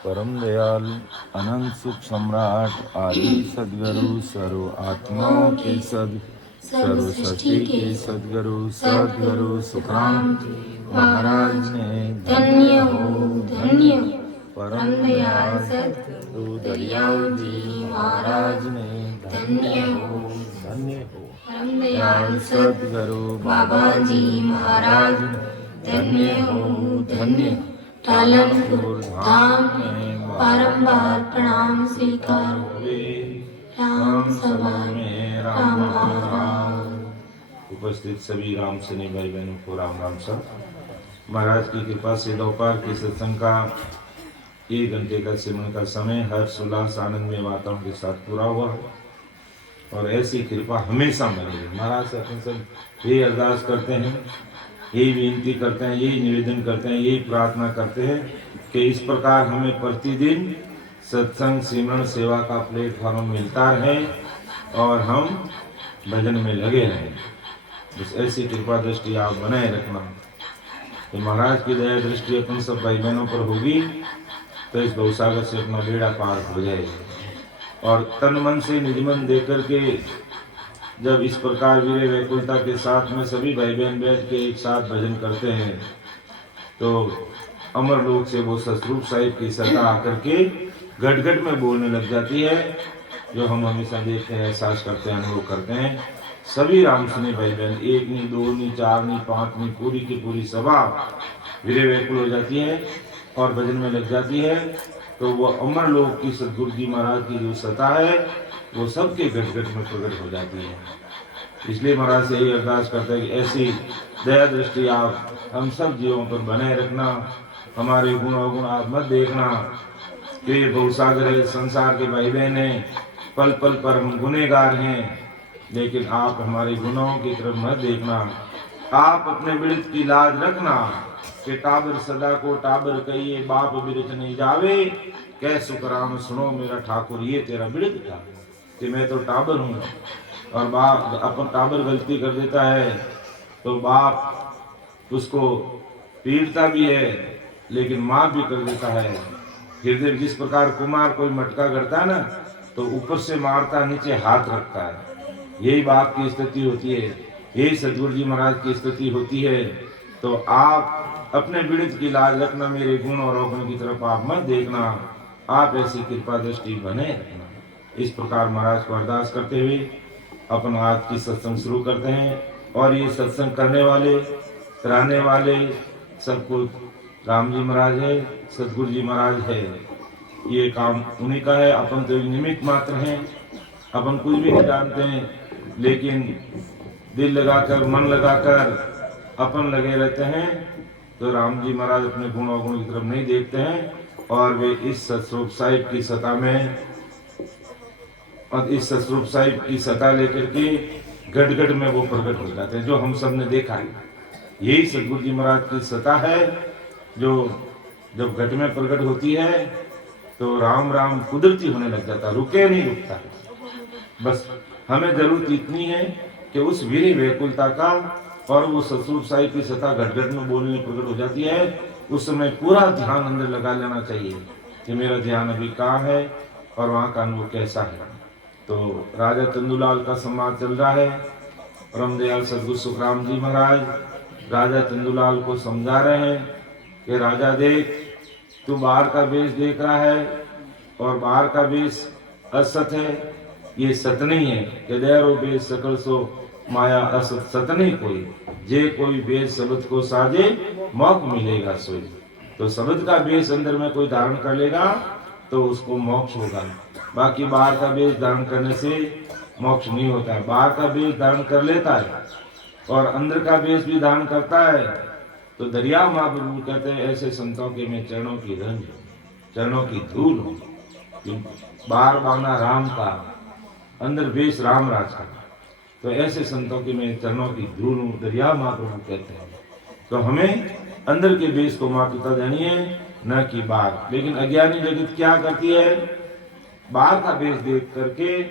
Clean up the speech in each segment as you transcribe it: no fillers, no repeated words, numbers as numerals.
परम दयाल अनंत सुख सम्राट आदि सदगुरु सर्व आत्माओं के सर्व सृष्टि के सदगुरु सदगुरु सुखराम महाराज ने धन्य हो परम दयाल सदगुरु दरियाव जी महाराज ने धन्य हो परम दयाल सदगुरु बाबा जी महाराज धन्य हो पालनपुर धाम में बारंबार प्रणाम स्वीकार राम सभा में राम राम। उपस्थित सभी राम सैनी भाई बहनों को राम राम सर। महाराज की कृपा से दोपहर के सत्संग का 1 घंटे का सिमरन का समय हर्ष उल्लास आनंद में वातावरण के साथ पूरा हुआ और ऐसी कृपा हमेशा बनेगी। महाराज से अपने सब यही अरदास करते हैं, यही विनती करते हैं, यही निवेदन करते हैं, यही प्रार्थना करते हैं कि इस प्रकार हमें प्रतिदिन सत्संग सिमरन सेवा का प्लेटफॉर्म मिलता रहे और हम भजन में लगे रहें। बस ऐसी कृपा दृष्टि आप बनाए रखना। तो महाराज की दया दृष्टि अपन सब भाई बहनों पर होगी तो इस गौसागर से अपना बेड़ा पार हो जाएगा। और तन मन से निज मन दे करके जब इस प्रकार वीर वैकुलता के साथ में सभी भाई बहन बैठ के एक साथ भजन करते हैं तो अमर लोक से वो सतरूप साहिब की सत्ता आकर के घट घट में बोलने लग जाती है, जो हम हमेशा देखते हैं, एहसास करते हैं, अनुभव करते हैं। सभी राम सुनी भाई बहन, 1 नहीं 2 नहीं 4 नहीं 5 नहीं, पूरी की पूरी सभा वीर वैकुल हो जाती है और भजन में लग जाती है। तो वो अमर लोक की सतगुरु जी महाराज की जो सत्ता है वो सबके घट घट में प्रकट हो जाती है। इसलिए महाराज से यही अरदास करते हैं कि ऐसी दया दृष्टि आप हम सब जीवों पर बनाए रखना। हमारे गुण अवगुण आप मत देखना कि बहुसागर है, संसार के भाई बहन हैं, पल पल पर हम गुनहगार हैं, लेकिन आप हमारे गुनाहों की तरफ मत देखना। आप अपने बिरत की लाज रखना कि टाबर सदा को टाबर कहिए, बाप बिरत नहीं जावे, कह सुखराम सुनो मेरा ठाकुर ये तेरा बिरत था कि मैं तो टाबर हूँ। और बाप अपन टाबर गलती कर देता है तो बाप उसको पीटता भी है लेकिन माफ भी कर देता है। हृदय जिस प्रकार कुमार कोई मटका करता है ना तो ऊपर से मारता नीचे हाथ रखता है, यही बाप की स्थिति होती है, यही सतगुरु जी महाराज की स्थिति होती है। तो आप अपने बिरत की लाज रखना, मेरे गुण और अवगुण की तरफ आप मत देखना, आप ऐसी कृपा दृष्टि बने रखना। इस प्रकार महाराज को अरदास करते हुए अपन आज की सत्संग शुरू करते हैं। और ये सत्संग करने वाले कराने वाले सब कुछ राम जी महाराज है, सतगुरु जी महाराज है, ये काम उन्हीं का है। अपन तो निमित्त मात्र हैं, अपन कुछ भी नहीं जानते हैं, लेकिन दिल लगाकर मन लगाकर अपन लगे रहते हैं तो राम जी महाराज अपने गुण अवगुण की तरफ नहीं देखते हैं और वे इस सतरूप साहिब की सत्ता में और इस सतरूप साहिब की सत्ता लेकर के घट घट में वो प्रकट हो जाते हैं, जो हम सब ने देखा है। यही सतगुरु जी महाराज की सत्ता है जो जब घट में प्रकट होती है तो राम राम कुदरती होने लग जाता, रुके नहीं रुकता। बस हमें जरूरत इतनी है कि उस वीर वैकुलता का और वो सतरूप साहिब की सत्ता घट घट में बोलने प्रकट हो जाती है। उस समय पूरा ध्यान अंदर लगा लेना चाहिए कि मेरा ध्यान अभी कहाँ है और वहाँ का अनुभव कैसा है। तो राजा चंदूलाल का संवाद चल रहा है। परम दयाल सदगुरु सुखराम जी महाराज राजा चंदूलाल को समझा रहे हैं कि राजा देख, तू बाहर का वेश देख रहा है और बाहर का वेश असत है, ये सत नहीं है कि देरो वेश सकल सो माया असत सत नहीं कोई, जे कोई वेश शब्द को साजे मोक्ष मिलेगा सोई। तो शब्द का वेश अंदर में कोई धारण कर लेगा तो उसको मोक्ष होगा, बाकी बाहर का वेश धारण करने से मोक्ष नहीं होता है। बाहर का वेश धारण कर लेता है और अंदर का वेश भी धारण करता है तो दरिया महाप्रभु कहते हैं ऐसे संतों के में चरणों की रंज चरणों की धूल हो। बाहर बाना राम का, अंदर वेश राम राज का, तो ऐसे संतों के में चरणों की धूल हूँ, दरिया महाप्रभु कहते हैं। तो हमें अंदर के वेश को मातृता देनी है, न कि बाहर। लेकिन अज्ञानी जगत क्या करती है, बाहर का वेश देख करके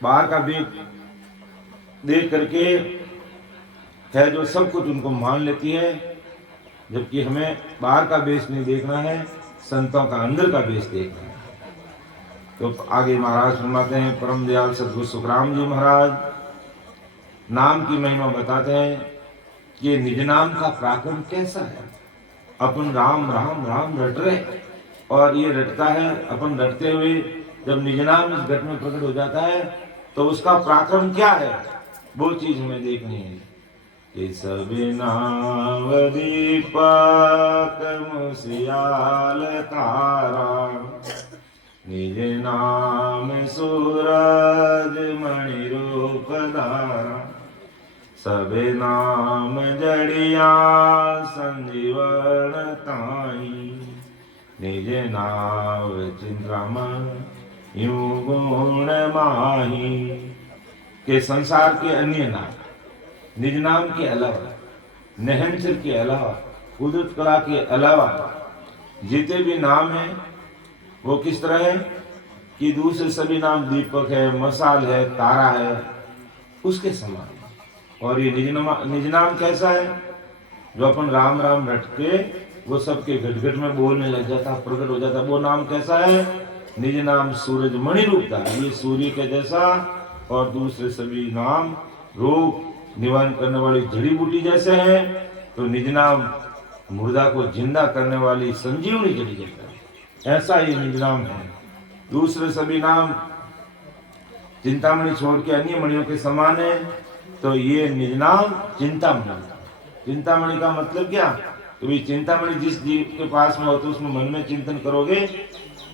बाहर का वेश देख करके है जो सब कुछ उनको मान लेती है जबकि हमें बाहर का बेस नहीं देखना है, संतों का अंदर का बेस देखना है। तो आगे महाराज फरमाते हैं, परम दयाल सदगुरु सुखराम जी महाराज नाम की महिमा बताते हैं कि निज नाम का पराक्रम कैसा है। अपन राम राम राम रट रहे, और ये रटता है, अपन रटते हुए जब निज नाम इस घट में प्रकट हो जाता है तो उसका पराक्रम क्या है, वो चीज हमें देखनी है। कि सब नाम दीपक मुसियाल तारा, निज नाम सूरज मणि रूप धारा, सब नाम जड़िया संजीवन ताई, निज नाम चिंतामण यूं गुण माही। के संसार के अन्य नाम निज नाम के अलावा, नहनचर के अलावा, कुदरत कला के अलावा जितने भी नाम हैं वो किस तरह है कि दूसरे सभी नाम दीपक है, मसाल है, तारा है, उसके समान। और ये निज नाम कैसा है, जो अपन राम राम रट के वो सबके घट घट में बोलने लग जाता, प्रकट हो जाता, वो नाम कैसा है, निज नाम सूरज मणि रूप था, ये सूर्य के जैसा, और दूसरे सभी नाम रोग निवारण करने वाली जड़ी बूटी जैसे हैं। तो निज नाम मुर्दा को जिंदा करने वाली संजीवनी जड़ी जैसा है, ऐसा ये निज नाम है। दूसरे सभी नाम चिंतामणि छोड़ के अन्य मणियों के समान है, तो ये निज नाम चिंतामणि। चिंतामणि का मतलब क्या, तो भाई चिंतामणि जिस जीव के पास में हो तो उसमें मन में चिंतन करोगे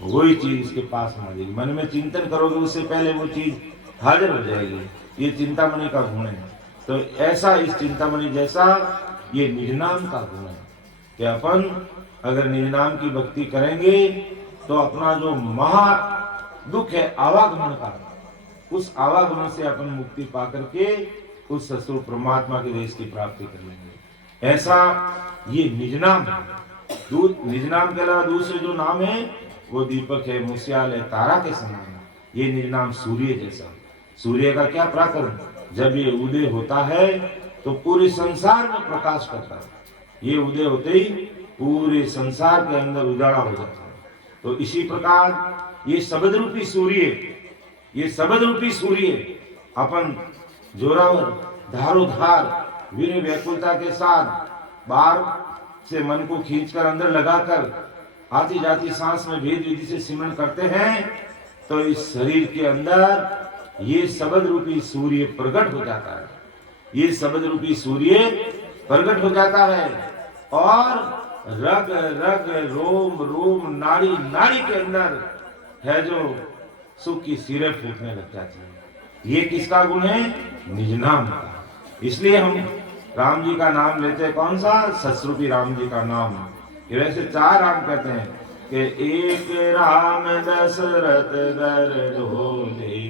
वही चीज उसके पास में आ जाएगी, मन में चिंतन करोगे उससे पहले वो चीज हाजिर हो जाएगी। ये चिंतामणि का गुण है। तो ऐसा इस चिंतामणि जैसा ये निज नाम का गुण है कि अपन अगर निज नाम की भक्ति करेंगे तो अपना जो महा दुख है आवागमन का, उस आवागमन से अपन मुक्ति पा करके उस ससुर परमात्मा के देश की प्राप्ति कर लेंगे। ऐसा ये निज नाम है। निज नाम के अलावा दूसरे जो नाम है वो दीपक है, मुसियाल है, तारा के समान है। ये निज नाम सूर्य जैसा। सूर्य का क्या पराक्रम, जब ये उदय होता है तो पूरे संसार में प्रकाश करता है। ये उदय होते ही पूरे संसार के अंदर उजाला हो जाता है। तो इसी प्रकार ये शब्द रूपी सूर्य, ये शब्द रूपी सूर्य अपन जोरावर धारोधार वीर व्याकुलता के साथ बाहर से मन को खींचकर अंदर लगाकर आती जाती सांस में भेद विधि से सिमरण करते हैं, तो इस शरीर के अंदर ये शब्द रूपी सूर्य प्रकट हो जाता है। ये शब्द रूपी सूर्य प्रकट हो जाता है और रग रग रोम रोम नाड़ी नाड़ी के अंदर है जो सुख की सिरे फूटने लग जाती है। ये किसका गुण है, निज नाम का। इसलिए हम राम जी का नाम लेते हैं, कौन सा, ससरूपी राम जी का नाम। ये वैसे 4 राम कहते हैं कि एक राम दशरथ दर ढोले,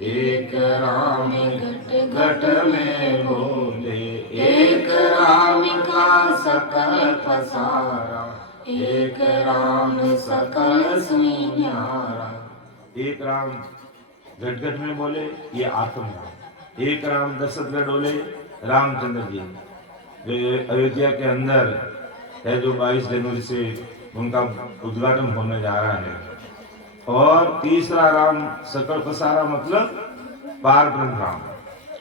एक राम घट में बोले, एक राम का सकल पसारा, एक राम सकल सुनी न्यारा। एक राम घट घट में बोले, ये आत्म राम। एक राम दशरथ में डोले, रामचंद्र जी जो अयोध्या के अंदर है, जो 22 जनवरी से उनका उद्घाटन होने जा रहा है। और तीसरा राम सकल पसारा मतलब पार ब्रह्म राम,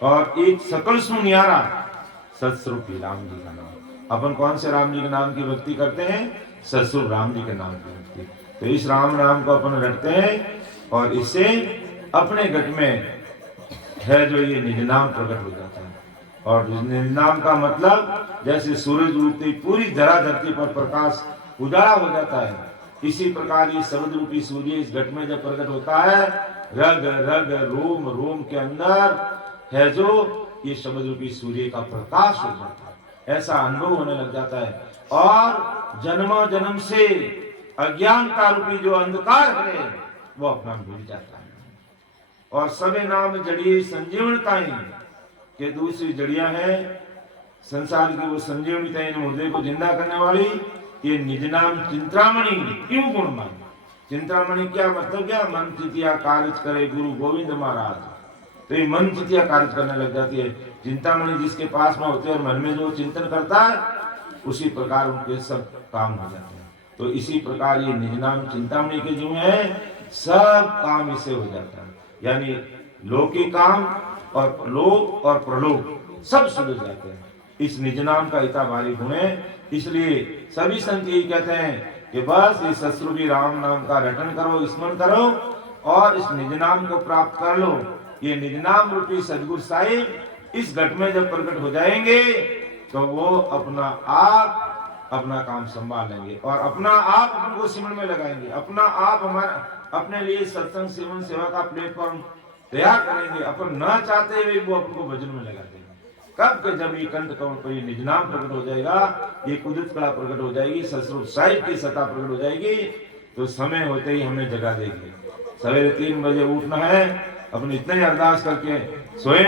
और एक सकल सुनियारा सतस्वरूपी राम जी का नाम। अपन कौन से राम जी के नाम की भक्ति करते हैं, ससुर राम जी के नाम की भक्ति। तो इस राम नाम को अपन रटते हैं और इससे अपने घट में है जो ये निज नाम प्रकट हो जाता है। और निज नाम का मतलब जैसे सूरज उगते पूरी धरा धरती पर प्रकाश उजाला हो जाता है, इसी प्रकार ये शब्द रूपी सूर्य इस घट में जब प्रकट होता है, रग रग रोम रोम के अंदर है जो ये शब्द रूपी सूर्य का प्रकाश हो जाता है। ऐसा अनुभव होने लग जाता है और जन्म जन्म से अज्ञानता रूपी जो अंधकार है वो अपना भूल जाता है। और सबे नाम जड़िए संजीवनताएं के दूसरी जड़ियां हैं संसार की, वो संजीवनताएं हृदय को जिंदा करने वाली ये निज नाम चिंतामणि क्यों गुण मान। चिंतामणि क्या मतलब, क्या मन चितिया कार्य करे गुरु गोविंद महाराज। तो ये मन चितिया कार्य करने लग जाती है। चिंतामणि जिसके पास में होते हैं और मन में जो चिंतन करता है उसी प्रकार उनके सब काम हो जाते हैं। तो इसी प्रकार ये निज नाम चिंतामणि के जो है सब काम इससे हो जाता है, यानी लौकिक काम और लोक और प्रलोक सब सुधर जाते हैं इस निज नाम का इतना भारी गुण है। इसलिए सभी संत यही कहते हैं कि बस ये ससुरभी राम नाम का रटन करो, स्मरण करो और इस निज नाम को प्राप्त कर लो। ये निज नाम रूपी सदगुरु साहिब इस घट में जब प्रकट हो जाएंगे तो वो अपना आप अपना काम संभाल लेंगे और अपना आप उनको सिमरन में लगाएंगे, अपना आप हमारा अपने लिए सत्संग सेवन सेवा का प्लेटफॉर्म तैयार करेंगे। अपन न चाहते हुए वो अपन को भजन में लगा देंगे। कब के जब ये कंठ कमल पर ये निज नाम प्रकट हो जाएगा, ये कुदरत कला प्रकट हो जाएगी, ससुर साहिब की सत्ता प्रकट हो जाएगी, तो समय होते ही हमें जगा देगी। सवेरे 3 बजे उठना है, अपनी इतने अरदास करके सोए,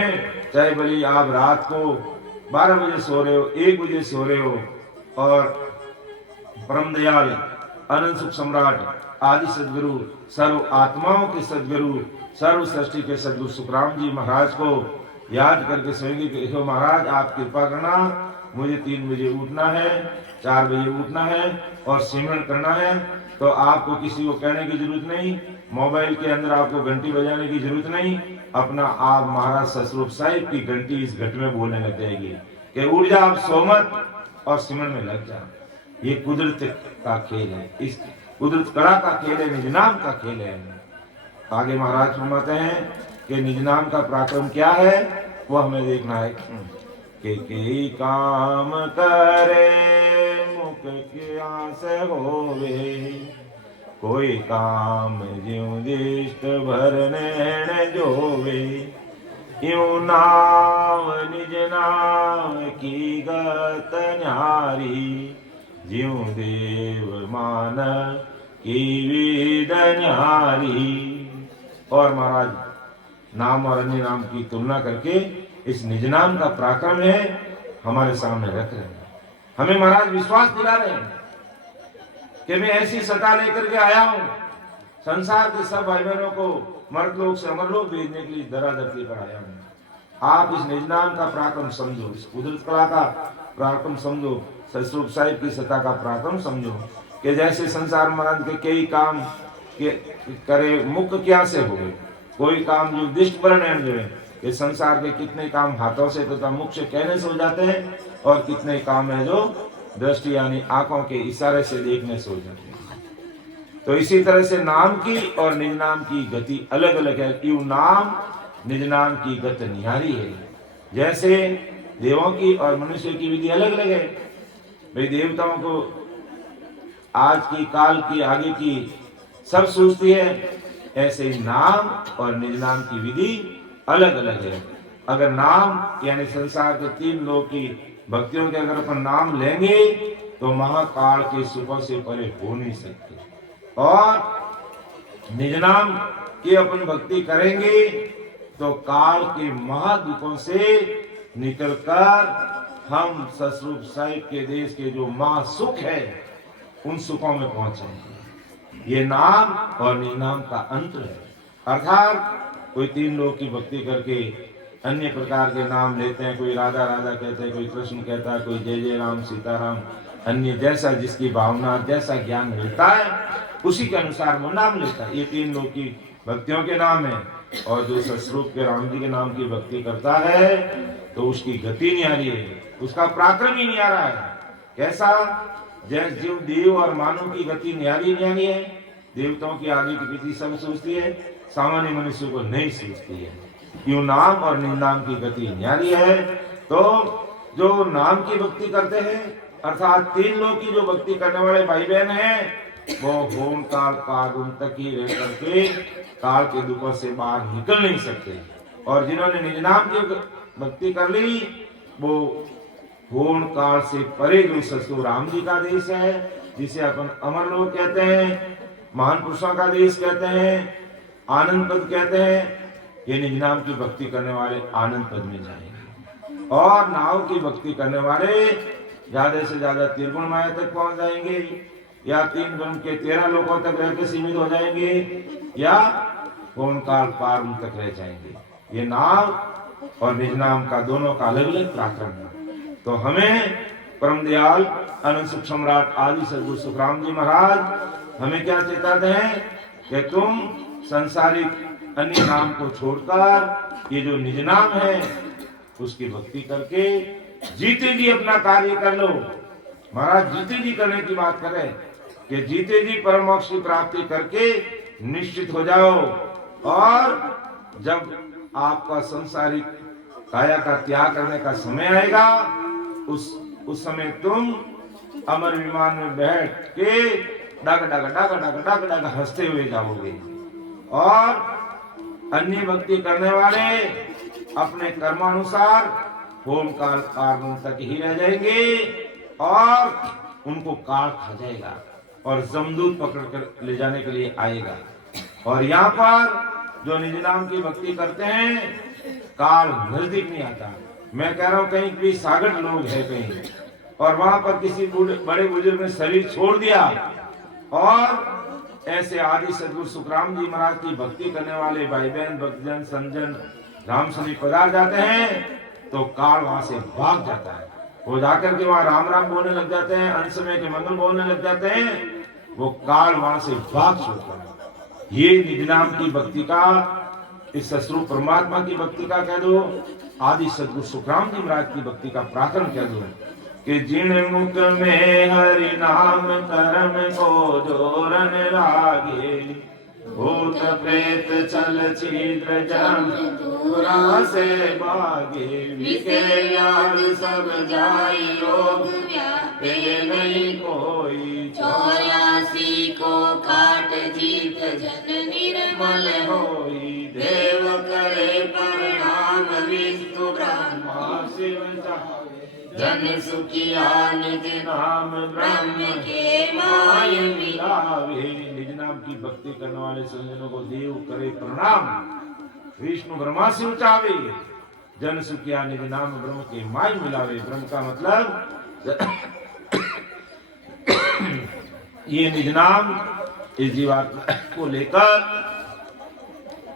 चाहे भले आप रात को 12 बजे सो रहे हो, 1 बजे सो रहे हो, और परम दयाल अनंत सुख सम्राट आदि सदगुरु सर्व आत्माओं के सदगुरु सर्व सृष्टि के सदगुरु सुखराम जी महाराज को याद करके सोएंगे कि देखो महाराज आप कृपा करना, मुझे 3 बजे उठना है, 4 बजे उठना है और सिमरन करना है। तो आपको किसी को कहने की जरूरत नहीं, मोबाइल के अंदर आपको घंटी बजाने की जरूरत नहीं, अपना आप महाराज ससुर साहिब की घंटी इस घट में बोलने लग जाएगी कि उठ जा, आप सो मत और सिमरन में लग जा। ये कुदरत का खेल है, इस कुदरत कला का खेल है, निज नाम का खेल है। आगे महाराज फरमाते हैं कि निज नाम का पराक्रम क्या है, वो हमें देखना है कि काम करे मुख की आस होवे, कोई काम ज्यों दिष्ट भरने जोवे, यूं नाम निज नाम की गत न्यारी, ज्यों देव मान की विद न्यारी। और महाराज नाम और अन्य नाम की तुलना करके इस निज नाम का पराक्रम है हमारे सामने रख रहे हैं। हमें महाराज विश्वास दिला रहे हैं कि मैं ऐसी सत्ता लेकर के आया हूं, संसार के सब भाई बहनों को मर्तलोक से अमरलोक भेजने के लिए दरा धरती पर आया हूं। आप इस निज नाम का पराक्रम समझो, इस कुदरत कला का पराक्रम समझो, ससुर साहिब की सत्ता का पराक्रम समझो कि जैसे संसार महाराज के कई काम के करे मुख क्या से हो गए, कोई काम जो दिष्ट परिणाम जो है, ये संसार के कितने काम हाथों से तथा मुख से कहने से हो जाते हैं और कितने काम है जो दृष्टि यानी आंखों के इशारे से देखने से हो जाते हैं। तो इसी तरह से नाम की और निज नाम की गति अलग अलग है। यूं नाम निज नाम की गति निहारी है। जैसे देवों की और मनुष्य की विधि अलग अलग है। भाई देवताओं को आज की काल की आगे की सब सोचती है, ऐसे ही नाम और निज नाम की विधि अलग अलग है। अगर नाम यानी संसार के 3 लोक की भक्तियों के अगर अपन नाम लेंगे तो महाकाल के सुखों से परे हो नहीं सकते, और निज नाम की अपन भक्ति करेंगे तो काल के महादुखों से निकलकर हम ससुर साहिब के देश के जो महासुख है उन सुखों में पहुंचेंगे। ये नाम और निज नाम का अंतर है। अर्थात कोई 3 लोग की भक्ति करके अन्य प्रकार के नाम लेते हैं, कोई राधा राधा कहते हैं, कोई कृष्ण कहता है, कोई जय जय राम सीताराम, अन्य जैसा जिसकी भावना जैसा ज्ञान मिलता है उसी के अनुसार वो नाम लेता है। ये 3 लोग की भक्तियों के नाम है। और जो ससुरूप के राम जी के नाम की भक्ति करता है तो उसकी गति नहीं आ रही है, उसका पराक्रम ही नहीं आ रहा है। कैसा? जैसे जीव देव और मानव की गति न्यारी न्यारी है, देवताओं की आगे की पीछे सब सोचती है, सामान्य मनुष्य को नहीं सोचती है। यूं नाम और निज नाम की गति न्यारी है। तो जो नाम की भक्ति करते हैं अर्थात 3 लोग की जो भक्ति करने वाले भाई बहन हैं वो होम काल पागुन तक ही रह करके काल के दुखों से बाहर निकल नहीं सकते। और जिन्होंने निज नाम की भक्ति कर ली वो होम काल से परे जो ससुर राम जी का देश है, जिसे अपन अमर लोग कहते हैं, महान पुरुषों का देश कहते हैं, आनंद पद कहते हैं, ये निज नाम की भक्ति करने वाले आनंद पद में जाएंगे। और नाव की भक्ति करने वाले ज्यादा से ज्यादा त्रिगुण माया तक पहुंच जाएंगे, या 3 गुण के 13 लोगों तक रहकर सीमित हो जाएंगे, या कौन काल पार तक रह जाएंगे। ये नाम और निज नाम का दोनों का अलग अलग पराक्रम है। तो हमें परम दयाल अनंत सुख सम्राट आदि सद्गुरु सुखराम जी महाराज हमें क्या चेताते हैं कि तुम संसारिक अन्य नाम को छोड़कर ये जो निज नाम है उसकी भक्ति करके जीते जी अपना कार्य कर लो। महाराज जीते जी करने की बात करें कि जीते जी परम मोक्ष की प्राप्ति करके निश्चित हो जाओ। और जब आपका संसारिक काया का त्याग करने का समय आएगा उस समय तुम अमर विमान में बैठ के डग डग डग डग डग डग हंसते हुए जाओगे। और अन्य भक्ति करने वाले अपने कर्मानुसार होम काल कारण तक ही रह जाएंगे और उनको काल खा जाएगा और जमदूत पकड़ कर ले जाने के लिए आएगा। और यहाँ पर जो निज नाम की भक्ति करते हैं काल नजदीक नहीं आता। मैं कह रहा हूँ कहीं भी सागर लोग है कहीं और वहां पर किसी बड़े बुजुर्ग ने शरीर छोड़ दिया और ऐसे आदि सद्गुरु सुखराम जी महाराज की भक्ति करने वाले भाई बहन भक्तजन संजन राम सभी पधार जाते हैं तो काल वहां से भाग जाता है। वो जाकर के वहां राम राम बोलने लग जाते हैं, अंत समय के मंगल बोलने लग जाते हैं, वो काल वहां से भाग छोड़ता है। ये निज नाम की भक्ति का इस ससुर परमात्मा की भक्ति का कह दो, आदि सद्गुरु सुखराम जी महाराज की भक्ति का प्राकरण कह दो कि जिन मुख में हरि नाम कर्म को जोरन लागे भूत प्रेत चल छिद्र जम दूरा से भागे विके याद सब जाई रोग व्यापे नहीं कोई 84 को काट जीत जन निर्मल होई देव करे प्रणाम विष्णु ब्रह्मा शिव जन सुखिया निज नाम ब्रह्म के माय मिलावे। निज नाम की भक्ति करने वाले संजनों को देव करे प्रणाम विष्णु ब्रह्मा से उचावे जन सुखिया निज नाम ब्रह्म के माय मिलावे। ब्रह्म का मतलब ये निज नाम इस जीवात्मा को लेकर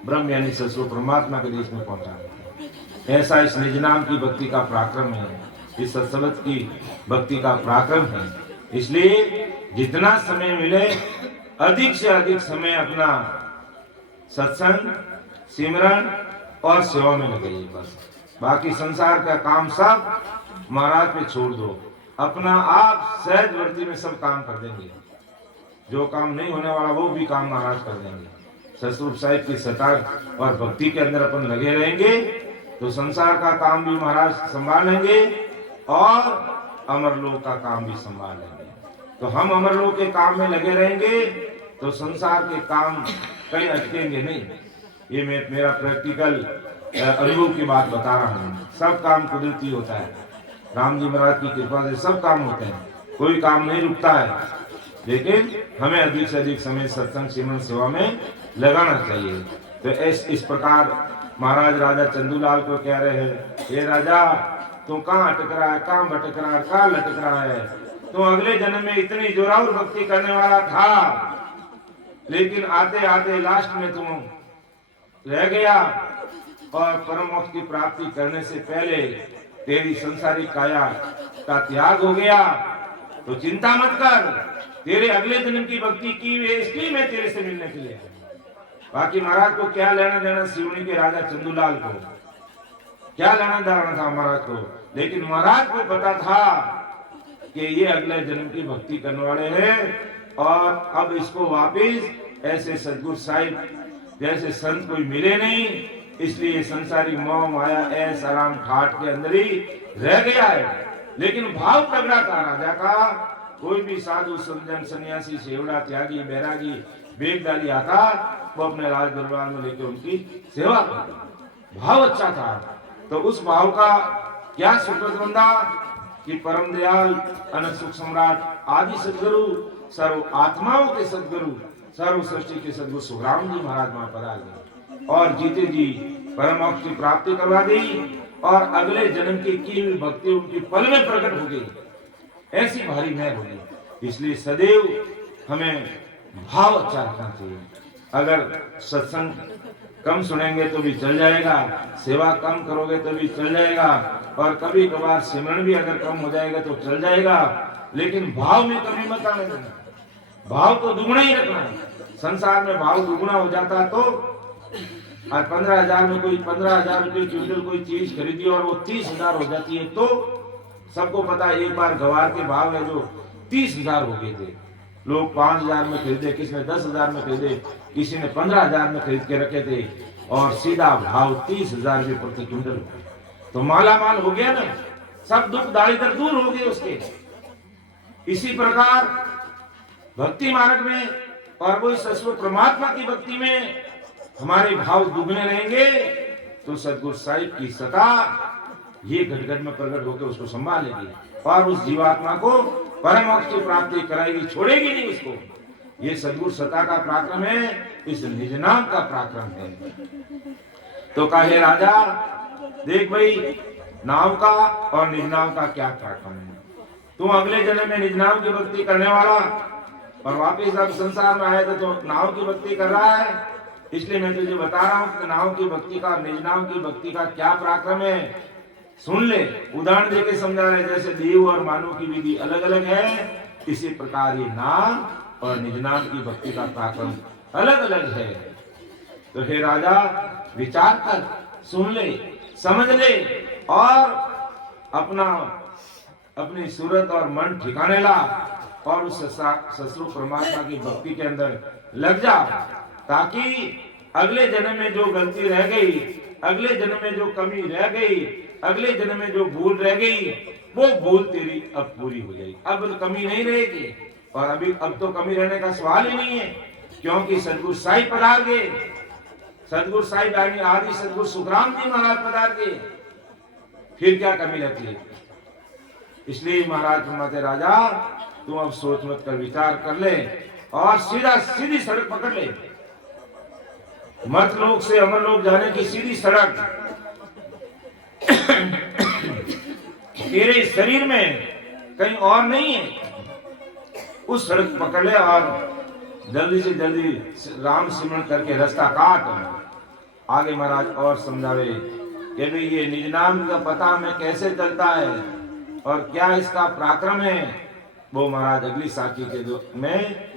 ब्रह्म यानी ससुर परमात्मा के देश में पहुंचा। ऐसा इस निज नाम की भक्ति का पराक्रम है, इस सत्संग की भक्ति का पराक्रम है। इसलिए जितना समय मिले अधिक से अधिक समय अपना सत्संग सिमरन और सेवा में लगाइए। बस बाकी संसार का काम सब महाराज पे छोड़ दो, अपना आप सहज वर्ती में सब काम कर देंगे। जो काम नहीं होने वाला वो भी काम महाराज कर देंगे। सतरूप साहिब की सतार और भक्ति के अंदर अपन लगे रहेंगे तो संसार का काम भी महाराज संभाल लेंगे और अमरलोक का काम भी संभाल लेंगे। तो हम अमरलोक के काम में लगे रहेंगे तो संसार के काम कहीं अटकेंगे नहीं। ये मेरा प्रैक्टिकल अनुभव की बात बता रहा हूँ। सब काम कुदरती होता है, राम जी महाराज की कृपा से सब काम होते हैं, कोई काम नहीं रुकता है। लेकिन हमें अधिक से अधिक समय सत्संग सिमरन सेवा में लगाना चाहिए। तो इस प्रकार महाराज राजा चंदूलाल को कह रहे हैं, ये राजा तू कहाँ अटक रहा है, कहाँ भटक रहा है, कहाँ लटक रहा है। तो अगले जन्म में इतनी जोरावर भक्ति करने वाला था लेकिन आते आते लास्ट में तुम रह गया और परम मोक्ष की प्राप्ति करने से पहले तेरी संसारिक काया का त्याग हो गया। तो चिंता मत कर, तेरे अगले जन्म की भक्ति की हुई, इसलिए मैं तेरे से मिलने के लिए। बाकी महाराज को क्या लेना देना, सिवनी के राजा चंदूलाल को क्या लेना देना था महाराज को, लेकिन महाराज को पता था कि ये अगले जन्म की भक्ति करने वाले हैं और अब इसको वापिस ऐसे सदगुरु साहिब जैसे संत कोई मिले नहीं, इसलिए संसारी मोह माया ऐस आराम ठाट के अंदर ही रह गया है। लेकिन भाव तगड़ा था राजा का, कोई भी साधु संजन सन्यासी सेवड़ा त्यागी बैरागी बेगदाली आता वो अपने राज दरबार में लेकर उनकी सेवा करते। भाव अच्छा था। तो उस भाव का क्या सुकृत बंदा कि परम दयाल अनंत सुख सम्राट आदि सदगुरु सर्व आत्माओं के सदगुरु सर्व सृष्टि के सदगुरु सुखराम जी महाराज वहां पर आ गए और जीते जी परम मोक्ष की प्राप्ति करवा दी और अगले जन्म की हुई भक्ति उनकी पल में प्रकट हो गई। ऐसी भारी मेहर होगी। इसलिए सदैव हमें भाव अच्छा रखना चाहिए। अगर सत्संग कम सुनेंगे तो भी चल जाएगा, सेवा कम करोगे तो भी चल जाएगा, और कभी कभार सिमरन भी अगर कम हो जाएगा तो चल जाएगा, लेकिन भाव में कमी मत आने देना। भाव तो दुगुना ही रखना है। संसार में भाव दुगुना हो जाता है तो, और 15,000 में कोई 15,000 रुपये क्विंटल कोई चीज खरीदी और वो 30,000 हो जाती है, तो सबको पता है एक बार गवार के भाव है जो 30,000 हो गए थे। लोग 5,000 में खरीदे, किसी ने 10,000 में खरीदे, किसी ने 15,000 में खरीद के रखे थे, और सीधा भाव 30,000 रुपये प्रति क्विंटल। तो माला माल हो गया ना, सब दुख दारिद्र दूर हो गए उसके। इसी प्रकार भक्ति मार्ग में और वो सचमुच परमात्मा की भक्ति में हमारे भाव दुगने रहेंगे तो सदगुरु साहिब की सता ये घट-घट में प्रकट होकर उसको संभालेगी और उस जीवात्मा को परम मोक्ष की प्राप्ति कराएगी, छोड़ेगी नहीं उसको। ये सदगुरु सता का पराक्रम है, इस निज नाम का पराक्रम है। तो कहे राजा, देख भाई नाम का और निज नाम का क्या पराक्रम है। तू अगले जन्म में निज नाम की भक्ति करने वाला और वापिस अब संसार में आया तो नाम की भक्ति कर रहा है, इसलिए मैं तुझे बता रहा हूँ कि नाम की भक्ति का, निज नाम की भक्ति का क्या पराक्रम है। सुन ले, उदाहरण देके समझा रहे, जैसे देव और मानव की विधि अलग अलग है, इसी प्रकार ये नाम और निज नाम की भक्ति का पराक्रम अलग अलग है। तो हे राजा विचार कर, सुन ले, समझ ले और अपनी सूरत और मन ठिकाने ला और उस ससुर परमात्मा की भक्ति के अंदर लग जा, ताकि अगले जन्म में जो गलती रह गई, अगले जन्म में जो कमी रह गई, अगले जन्म में जो भूल रह गई, वो भूल तेरी अब पूरी हो जाएगी। अब कमी नहीं रहेगी और अब तो कमी रहने का सवाल ही नहीं है, क्योंकि सदगुरु साहिब पधार गए। सदगुरु साहिब यानी आदि सदगुरु सुखराम जी महाराज पधार गए, फिर क्या कमी रहती है। इसलिए महाराज फरमाते, राजा तू अब सोच मत कर, विचार कर ले और सीधी सड़क पकड़ ले। मत लोक से अमर लोक जाने की सीधी सड़क तेरे शरीर में कहीं और नहीं है, उस सड़क पकड़ ले और जल्दी से जल्दी राम सिमरन करके रास्ता काट। आगे महाराज और समझावे कि भाई ये निज नाम का पता हमें कैसे चलता है और क्या इसका पराक्रम है। वो महाराज अगली साखी के में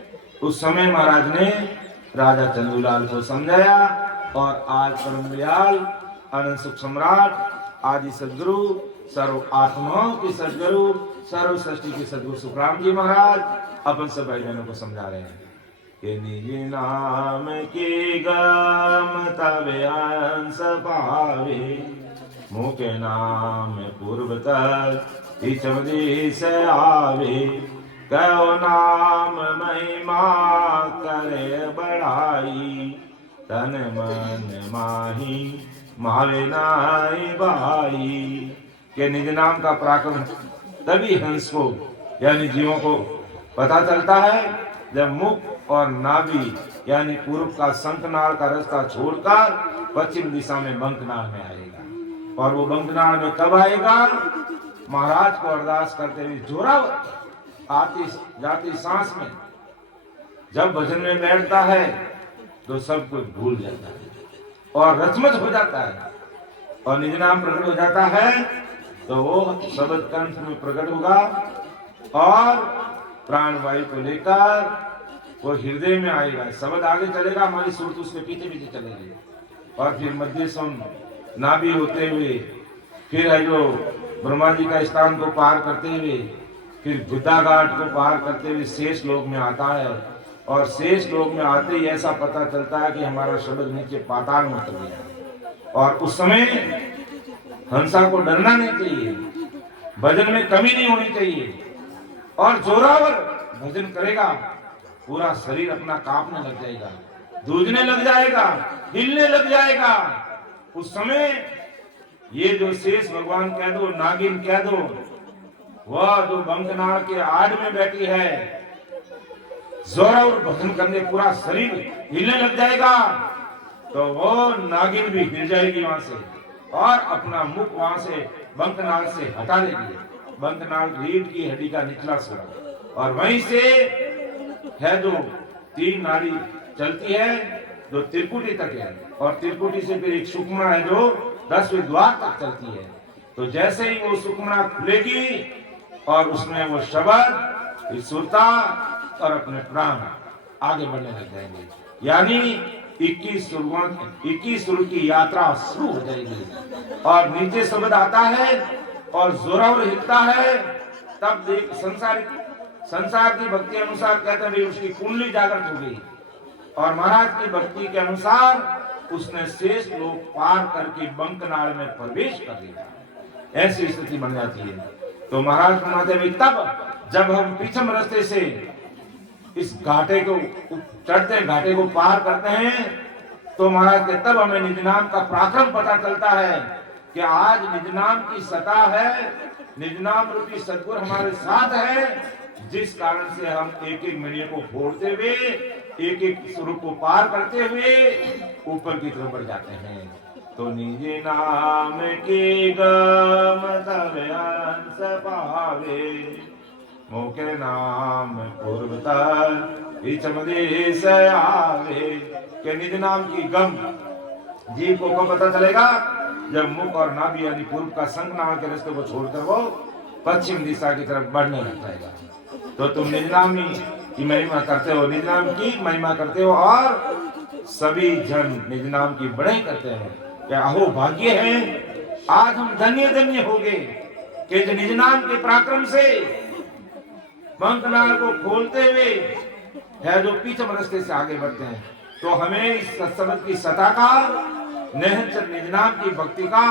उस समय महाराज ने राजा चंदूलाल को समझाया और आज परम दयाल अनंत सुख सम्राट आदि सदगुरु सर्व आत्माओं के सदगुरु सर्व सृष्टि के सदगुरु सुखराम जी महाराज अपन सब भाई बहनों को समझा रहे हैं कि निज नाम के गम तब अंश पावे, मुके नाम पूर्व तक इचमदीस आवे, कहो नाम महिमा करे बढ़ाई, तन मन माही मावे नाई बाई। के निज नाम का पराक्रम तभी हंस को यानी जीवों को पता चलता है जब मुख और नाभि यानी पूर्व का शंखनाल का रास्ता छोड़कर पश्चिम दिशा में बंकनाल में आएगा। और वो बंकनाल में कब आएगा? महाराज को अरदास करते हुए जोरावर आती जाती सांस में जब भजन में बैठता है तो सब कुछ भूल जाता है और रचमच हो जाता है और निज नाम प्रकट हो जाता है, तो वो शब्द कंठ में प्रकट होगा और प्राण वायु को लेकर वो हृदय में आएगा। शब्द आगे चलेगा, हमारी सुरत उसके पीछे पीछे चलेगी और फिर मध्य सोम नाभि होते हुए फिर है जो ब्रह्मा जी का स्थान को पार करते हुए फिर बुद्धा घाट को पार करते हुए शेष लोक में आता है और शेष लोक में आते ही ऐसा पता चलता है कि हमारा शब्द नीचे पाताल में उतर गया। और उस समय हंसा को डरना नहीं चाहिए, भजन में कमी नहीं होनी चाहिए और जोरावर भजन करेगा, पूरा शरीर अपना कांपने लग जाएगा, दूधने लग जाएगा, हिलने लग जाएगा। उस समय ये जो शेष भगवान कह दो, नागिन कह दो, वह जो बंकनाल के आड़ में बैठी है, जोरावर भजन करने पूरा शरीर हिलने लग जाएगा, तो वो नागिन भी हिल जाएगी वहां से और अपना मुख वहां से बंकनाल से हटा देगी। बंकनाल रीढ़ की हड्डी का निचला सिरा और वहीं से है जो तीन नाड़ी चलती है जो त्रिपुटी तक है, और त्रिपुटी से फिर एक सुखमणा है जो 10वें द्वार तक चलती है। तो जैसे ही वो सुखमणा खुलेगी और उसमें वो शब्द, सुरता और अपने प्राण आगे बढ़ने लग जाएंगे, यानी 21 सुर की यात्रा शुरू हो जाएगी। और नीचे शब्द आता है और जोरावर हिलता है, तब देख संसार की भक्ति अनुसार कहते हैं उसकी कुंडली जागृत हो गई, और महाराज की भक्ति के अनुसार उसने शेष लोक पार करके बंकनाल में प्रवेश कर लिया। ऐसी स्थिति बन जाती है। तो महाराज फरमाते हैं तब जब हम पीछम रास्ते से इस घाटे को चढ़ते हैं, घाटे को पार करते हैं, तो महाराज के तब हमें निज नाम का पराक्रम पता चलता है कि आज निज नाम की सत्ता है, निज नाम रूपी सद्गुरु हमारे साथ है, जिस कारण से हम एक एक मिडिया को फोड़ते हुए, एक एक स्वरूप को पार करते हुए ऊपर की तरफ बढ़ जाते हैं। तो निज नाम की गम तब अंश पावे, मोके नाम पूर्व तक विचम देश आवे। के निज नाम की गम जीव को कब पता चलेगा? जब मुख और नाभि यानी पूर्व का संग नाम के रास्ते को छोड़कर वो पश्चिम दिशा की तरफ बढ़ने लग जाएगा। तो तुम निज नाम की महिमा करते हो, निज नाम की महिमा करते हो, और सभी जन निज नाम की बड़ाई करते हैं। क्या अहो भाग्य है, आज हम धन्य धन्य हो गए कि जो निज नाम के पराक्रम से बंकनाल को खोलते हुए है जो पीछे रास्ते से आगे बढ़ते हैं। तो हमें इस सत्संग की सत्ता का, निरंतर निज नाम की भक्ति का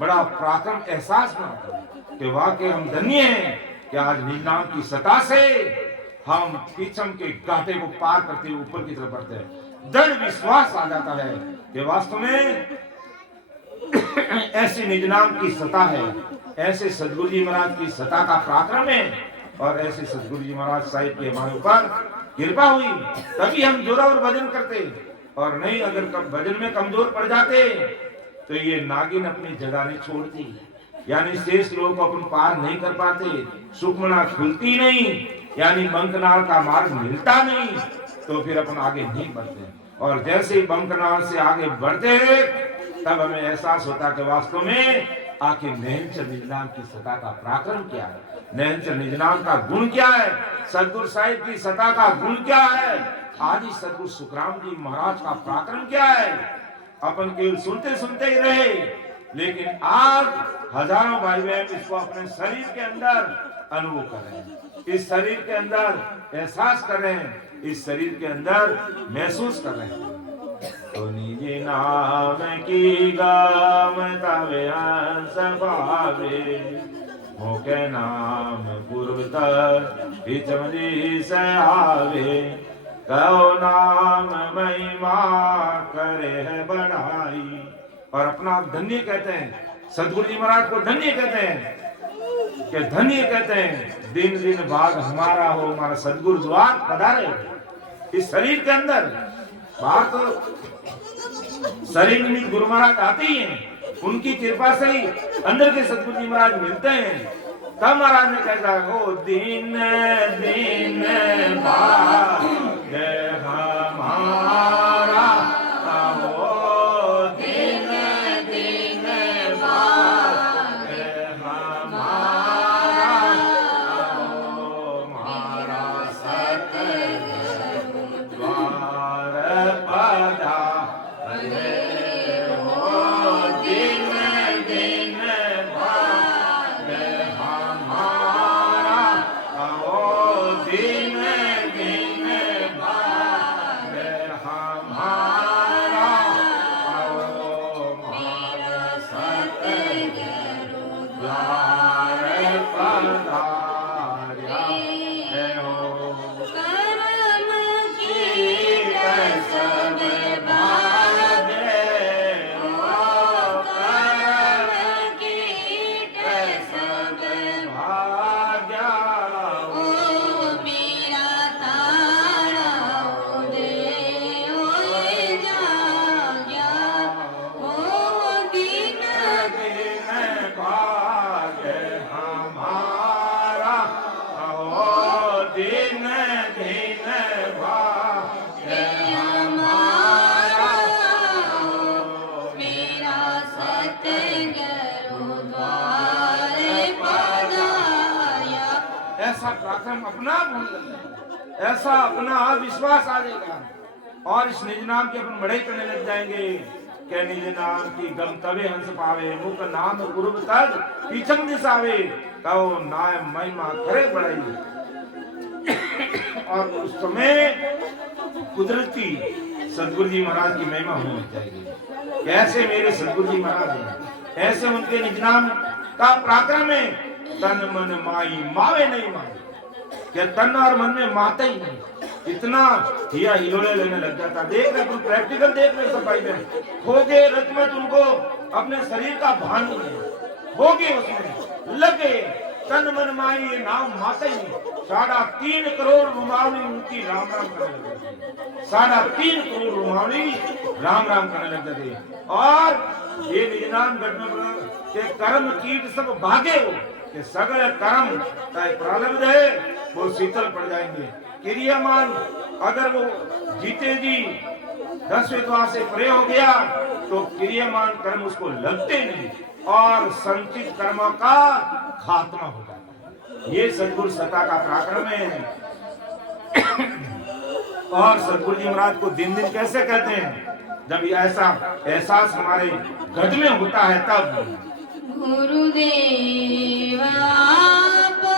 बड़ा पराक्रम एहसास में होता है कि वाकई हम धन्य हैं कि आज निज नाम की सत्ता से हम पीछम के घाटे को पार करते हुए ऊपर की तरफ बढ़ते हैं। दृढ़ विश्वास आ जाता है कि वास्तव में ऐसी निज नाम की सत्ता है, ऐसे सदगुरु जी महाराज की सत्ता का पराक्रम है, और ऐसे सदगुरु जी महाराज साहिब की हमारे ऊपर कृपा हुई, तभी हम जोरावर भजन करते। और नहीं अगर भजन में कमजोर पड़ जाते तो ये नागिन अपनी जगह नहीं छोड़ती, यानी शेष लोग को अपन पार नहीं कर पाते, सुखमना खुलती नहीं, यानी बंकनाल का मार्ग मिलता नहीं, तो फिर अपन आगे नहीं बढ़ते। और जैसे ही बंकनाल से आगे बढ़ते हैं तब हमें एहसास होता है कि वास्तव में आखिर निरंतर निज नाम की सत्ता का पराक्रम क्या है, निरंतर निज नाम का गुण क्या है, सदगुरु साहिब की सत्ता का गुण क्या है, आदि सदगुरु सुखराम जी महाराज का पराक्रम क्या है। अपन केवल सुनते सुनते ही रहे, लेकिन आज हजारों भाई बहन इसको अपने शरीर के अंदर अनुभव कर रहे हैं, इस शरीर के अंदर एहसास कर रहे हैं, इस शरीर के अंदर महसूस कर रहे हैं। तो निज नाम की गाम तवे अंश पावे, मोके नाम पूर्व तक विचम दिश आवे, कहो नाम महिमा करे है बढ़ाई। और अपना आप धन्य कहते हैं, सदगुरु जी महाराज को धन्य कहते हैं, कि धन्य कहते हैं दिन दिन भाग हमारा हो, हमारा सदगुरु द्वार पधारे इस शरीर के अंदर। बाहर तो शरीर निमित्त गुरु महाराज आते ही हैं, उनकी कृपा से ही अंदर के सदगुरु जी महाराज मिलते हैं। तब महाराज ने कहता हो दिन दिन भाग हमारा, हो दिन दिन भाग हमारा, हो हमारा सतगुरु द्वार पधारे, हो दिन दिन भाग हमारा, हो दिन दिन भाग हमारा, हो हमारा सतगुरु द्वार पधारा है। हो कर्म की कसम भागे, कर्म की कसम भाग्या, ओ मेरा तारा दे ओए जाग्या, ओ दिन दिन भाग हमारा, ऐसा पराक्रम अपना आप होने लगेगा, ऐसा अपना आप विश्वास आ जाएगा और इस निज नाम की अपन बड़ाई करने लग जाएंगे। के निज नाम की गम तवे हंस पावे, मुख नाम पूर्व तक पीछम दिसावे, कहो नाय महिमा करे बड़ाई। और उस समय कुदरती सदगुरु जी महाराज की महिमा होनी चाहिए। कैसे मेरे सदगुरु जी महाराज हैं, ऐसे उनके निज नाम का पराक्रम है। तन मन माई मावे नहीं माई, क्या तन और मन में माता ही नहीं, इतना हिया हिलोले लेने लग जाता। देख रहे तुम, प्रैक्टिकल देख रहे सब भाई बहन, हो गए रच में तुमको अपने शरीर का भान नहीं है, हो गए उसमें लगे तन मन माई नाम माता ही नहीं। 3.5 करोड़ रुमावली उनकी राम राम करने लगे, 3.5 करोड़ रुमावली राम राम करने लग गए। और ये निज नाम घटना के कर्म कीट सब भागे हो कि सगल कर्म चाहे प्रारब्ध है वो शीतल पड़ जाएंगे। क्रियामान अगर वो जीते जी 10वें द्वार से परे हो गया तो क्रियामान कर्म उसको लगते नहीं और संचित कर्मों का खात्मा हो जाता है। ये सदगुरु सत्ता का पराक्रम है। और सदगुरु जी महाराज को दिन दिन कैसे कहते हैं, जब ऐसा एहसास हमारे गज में होता है तब। गुरुदेव आपने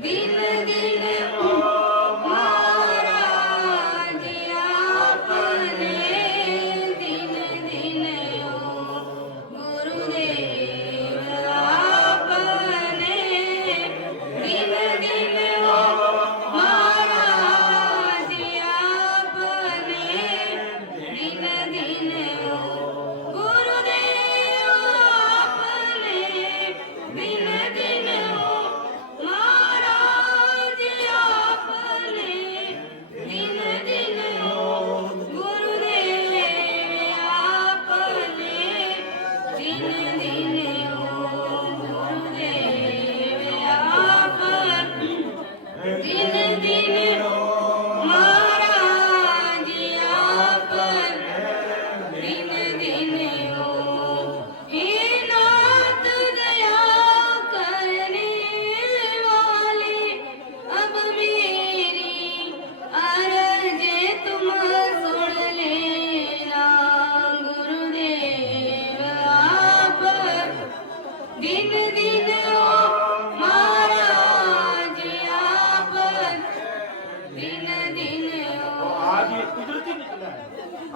दिन दिन महाराज आपने दिन दिन गुरुदेव आपने दिन दिन महाराज आपने दिन दिन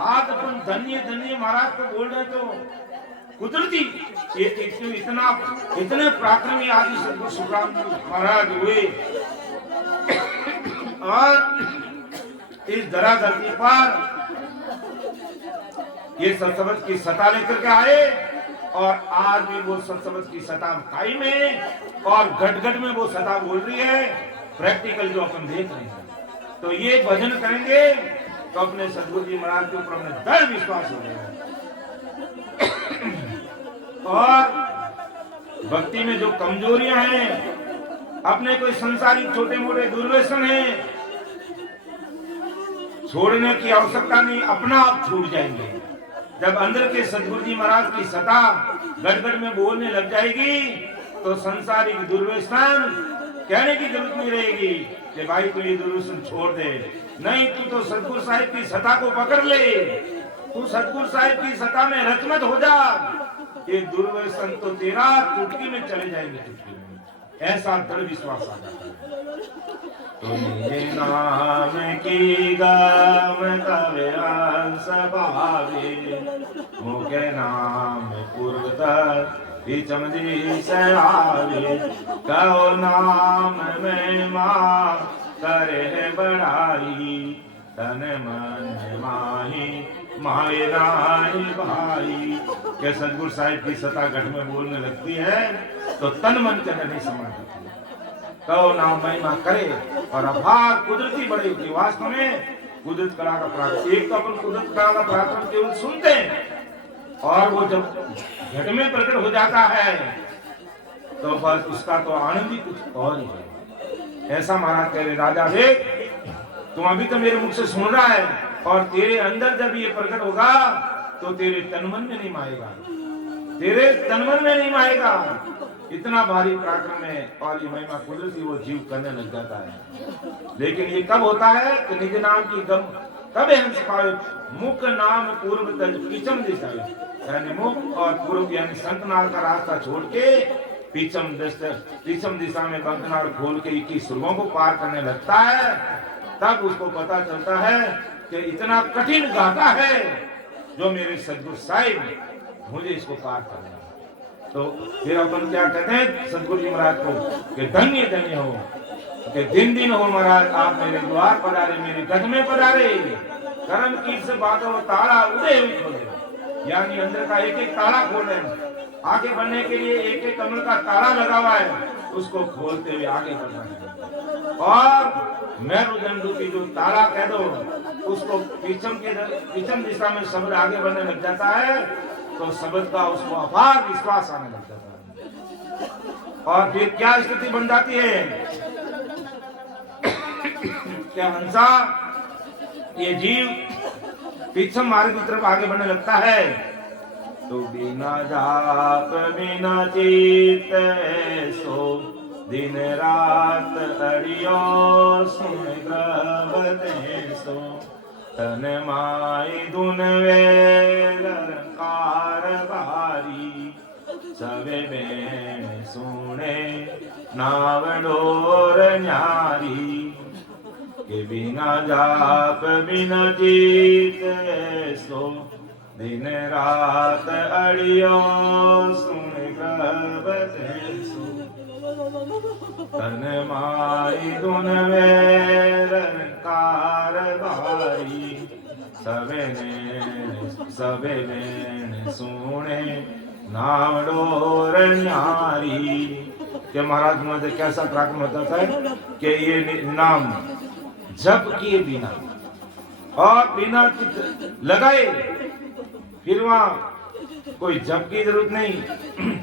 आज अपन धन्य धन्य महाराज को बोल रहे तो कुदरती इतना इतने पराक्रमी आदि सदगुरु सुखराम महाराज हुए और इस धरा धरती पर ये सत्संग की सत्ता लेकर के आए और आज भी वो सत्संग की सत्ता कायम है और घट घट में वो सत्ता बोल रही है। प्रैक्टिकल जो अपन देख रहे हैं, तो ये भजन करेंगे तो अपने सदगुरु जी महाराज के ऊपर अपने दृढ़ विश्वास हो जाएगा। और भक्ति में जो कमजोरियां हैं, अपने कोई संसारिक छोटे मोटे दुर्व्यसन है, छोड़ने की आवश्यकता नहीं, अपना आप छूट जाएंगे। जब अंदर के सदगुरु जी महाराज की सत्ता गड़गड़ में बोलने लग जाएगी तो संसारिक दुर्व्यसन कहने की जरूरत नहीं रहेगी कि भाई तू ये दुर्व्यसन छोड़ दे। नहीं, तू तो सदगुरु साहिब की सत्ता को पकड़ ले, तू सदगुरु साहिब की सत्ता में रचमत हो जा, ये दुर्व्यसन तो तेरा चुटकी में चले जाएंगे, चुटकी में। ऐसा दृढ़ विश्वास आ जाता है। तुम्हें नाम की गाम तवे अंश भावे, मुके नाम पूर्वत चमदी से आवे, कहो नाम में माँ करे बढ़ाई, तन मन माही माए रानी भाई। के सदगुरु साहिब की सत्ता घट में बोलने लगती है तो तन मन के नहीं समा जाती, कहो नाम महिमा करे और अभाग कुदरती बड़ी होती। वास्तव में कुदरत कला का पराक्रम, एक तो अपन कुदरत कला का पराक्रम केवल सुनते हैं और वो जब घट में प्रकट हो जाता है तो बस उसका तो आनंद ही कुछ और ही है। ऐसा महाराज कह रहे, राजा देख तुम अभी तो मेरे मुख से सुन रहा है और तेरे अंदर जब ये प्रकट होगा तो तेरे तन मन में नहीं माएगा, तेरे तन मन में नहीं माएगा। इतना भारी पराक्रम है और ये महिमा कुदरती वो जीव करने लग जाता है। लेकिन ये कब होता है कि निज नाम की गम कब हंस पावे, मुख नाम पूर्व तज पीछम दिशा, यानी मुख और पूर्व यानी संतनाल का रास्ता छोड़ के पीछम दिशा में बंकनाल खोल के 21 सुरंगों को पार करने लगता है, तब उसको पता चलता है कि इतना कठिन गाथा है जो मेरे सदगुरु साहिब, मुझे इसको पार करना है। तो फिर अपन क्या कहते हैं सदगुरु जी महाराज को कि धन्य धन्य हो, कि दिन दिन हो महाराज आप मेरे द्वार पधारे, मेरे गढ़ में पधारे, कर्म कीट से बातों ताला उदय हुई खोले, यानी अंदर का एक एक ताला खोल रहे हैं। आगे बढ़ने के लिए एक एक कमल का ताला लगा हुआ है, उसको खोलते हुए आगे बढ़ना है। और मेरुदंड की जो ताला कह दो उसको पीछम दिशा में शब्द आगे बढ़ने लग जाता है, तो शब्द का उसको अपार विश्वास आने लग जाता है। और फिर क्या स्थिति बन जाती है क्या हंसा ये जीव पीछम मार्ग की तरफ आगे बढ़ने लगता है, तो बिना जाप बिना चित सो दिन रात अड़ियो सुन ग्रहते सो, तन माई दुन वेल कार भारी, सवे बेन सुने नावडोर न्यारी, के बिना जाप बिना चित सो दिन रात अड़ियो सुन ग्रहते सो, तन माई दुन वेल कार भारी, सवे ने सुने नाम डोर न्यारी। के महाराज मुझे कैसा पराक्रम होता था कि ये नाम जप किए बिना और बिना चित्त लगाए, फिर वहां कोई जप की जरूरत नहीं,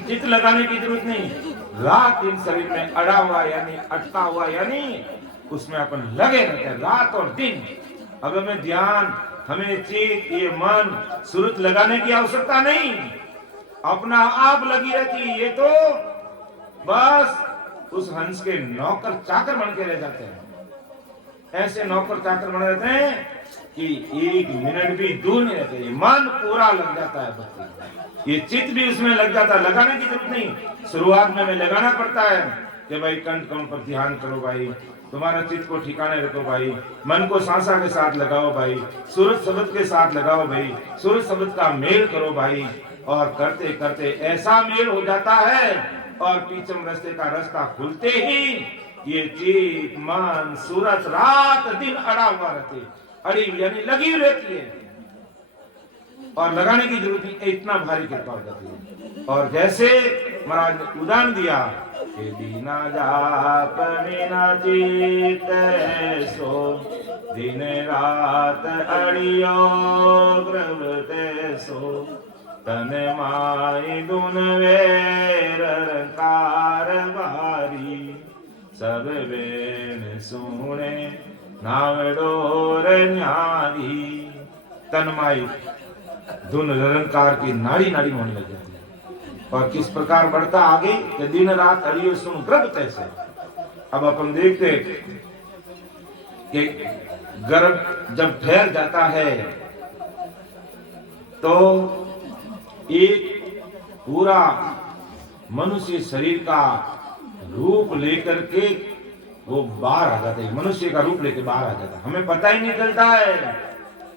चित्त लगाने की जरूरत नहीं, रात दिन शरीर में अड़ा हुआ यानी अटका हुआ यानी उसमें अपन लगे रहते हैं रात और दिन। अब हमें ध्यान, हमें चित्त, ये मन, सुरत लगाने की आवश्यकता नहीं, अपना आप लगी रहती। ये तो बस उस हंस के नौकर चाकर बन के रह जाते हैं। ऐसे नौकर चाकर बन रहते हैं कि एक मिनट भी दूर नहीं रहते। ये मन पूरा लग जाता है भक्ति, ये चित्त भी उसमें लग जाता है, लगाने की जरूरत नहीं। शुरुआत में हमें लगाना पड़ता है कि भाई कंठ कमल पर ध्यान करो भाई, तुम्हारा चित्त को ठिकाने रखो भाई, मन को सांसा के साथ लगाओ भाई, सूरज शब्द के साथ लगाओ भाई, सूरज शब्द का मेल करो भाई। और करते करते ऐसा मेल हो जाता है और पीछम रास्ते का रास्ता खुलते ही ये चित्त मन सूरज रात दिन अड़ा हुआ रहते, अड़ी यानी लगी रहती है और लगाने की जरूरत नहीं, इतना भारी कृपा हो जाती है। और जैसे महाराज ने उदाहरण दिया कि बिना जाप बिना चित सो दिन रात अड़ियो ग्रहते सो, तन माई दुन वेर कार भारी, सब बेन सुने नाम डोर न्यारी। तन माई धुन निरंकार की नाड़ी नाड़ी होने लग जाती है। और किस प्रकार बढ़ता आगे कि दिन रात अड़ियो सुन गर्भ कैसे। अब अपन देखते कि गर्भ जब ठहर जाता है तो एक पूरा मनुष्य शरीर का रूप लेकर के वो बाहर आ जाता है, मनुष्य का रूप लेकर बाहर आ जाता है। हमें पता ही नहीं चलता है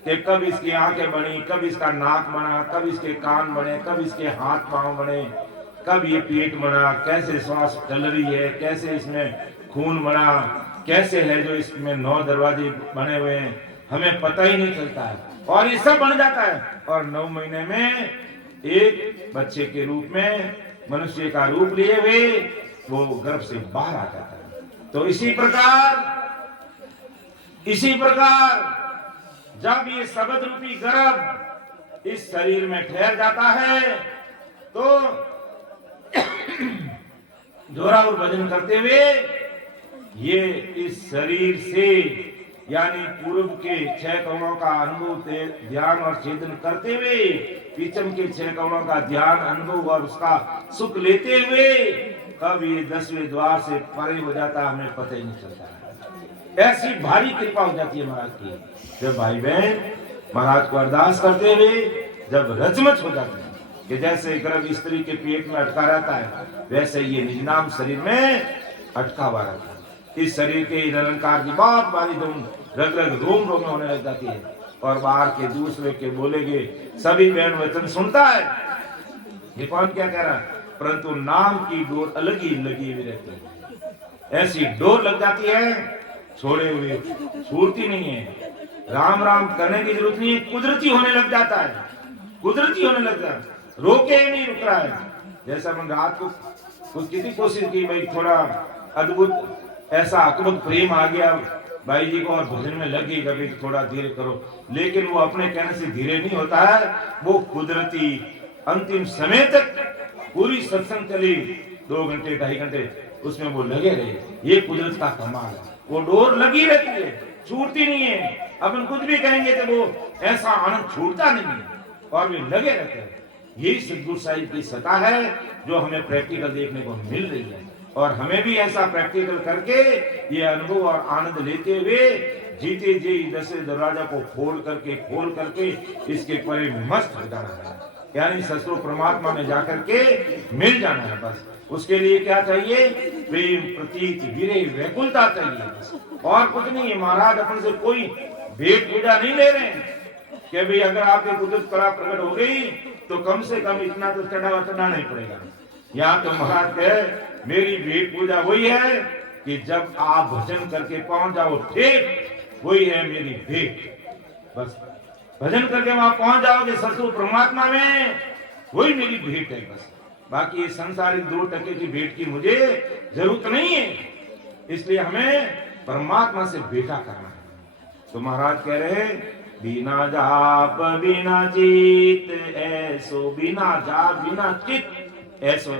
कि कब इसकी आंखें बनी, कब इसका नाक बना, कब इसके कान बने, कब इसके हाथ पांव बने, कब ये पेट बना, कैसे श्वास चल रही है, कैसे इसमें खून बना, कैसे है जो इसमें 9 दरवाजे बने हुए हैं, हमें पता ही नहीं चलता है। और ये सब बन जाता है और 9 महीने में एक बच्चे के रूप में मनुष्य का रूप लिए हुए वो गर्भ से बाहर आ जाता है। तो इसी प्रकार जब ये शब्द रूपी गर्भ इस शरीर में ठहर जाता है तो जोरा और भजन करते हुए ये इस शरीर से यानी पूर्व के 6 कमलों का अनुभव ध्यान और चेतन करते हुए पीछम के 6 कमलों का ध्यान अनुभव और उसका सुख लेते हुए कब ये 10वें द्वार से परे हो जाता है हमें पता ही नहीं चलता है। ऐसी भारी कृपा हो जाती है महाराज की। जब भाई बहन महाराज को अरदास करते हुए जब रचमच हो जाते हैं कि जैसे गर्भ स्त्री के पेट में अटका रहता है, वैसे ये निज नाम शरीर में अटका हुआ रहता है। इस शरीर के निरंकार की बहुत बारी धूम रग रग रोम रोम में होने लग जाती है और बाहर के दूसरे के बोलेगे सभी बहन वचन सुनता है। ये कौन क्या कह रहा है? परंतु नाम की डोर अलग ही लगी हुई रहती है। ऐसी डोर लग जाती है, छोड़े हुए छूटती नहीं है। राम राम करने की जरूरत नहीं है, कुदरती होने लग जाता है, कुदरती होने लग जाता है, रोके ही नहीं रुक रहा है। जैसा अपन रात को कुछ किसी कोशिश की भाई थोड़ा अद्भुत ऐसा अकबक प्रेम आ गया भाई जी को और भजन में लग गई कभी थोड़ा धीरे करो, लेकिन वो अपने कहने से धीरे नहीं होता है, वो कुदरती अंतिम समय तक पूरी सत्संग चली 2 घंटे 2.5 घंटे उसमें वो लगे रहे। ये कुदरत का कमाल है, वो डोर लगी रहती है, छूटती नहीं है। अपन कुछ भी कहेंगे तो वो ऐसा आनंद छूटता नहीं है और वे लगे रहते हैं। यही सद्गुरु साहिब की सत्ता है जो हमें प्रैक्टिकल देखने को मिल रही है और हमें भी ऐसा प्रैक्टिकल करके ये अनुभव और आनंद लेते हुए जीते जी 10वें दरवाजा को खोल करके इसके परे मस्त हो जाना है, यानी ससुर परमात्मा में जाकर के मिल जाना है। बस उसके लिए क्या चाहिए? प्रेम प्रतीत विरह व्याकुलता चाहिए और कुछ नहीं है। महाराज अपन से कोई भेंट पूजा नहीं ले रहे हैं कि भाई अगर आपकी कुदरत कला प्रकट हो गई तो कम से कम इतना तो चढ़ावा नहीं पड़ेगा। यहाँ तो महाराज कहे मेरी भेंट पूजा वही है कि जब आप भजन करके पहुंच जाओ, ठीक वही है मेरी भेंट। बस भजन करके वहां पहुंच जाओगे ससुर परमात्मा में, वही मेरी भेंट है। बस बाकी ये संसारिक 2 टके की भेंट की मुझे जरूरत नहीं है, इसलिए हमें परमात्मा से भेंटा करना है। तो महाराज कह रहे बिना जाप बिना चित ऐसो, बिना जाप बिना चित ऐसो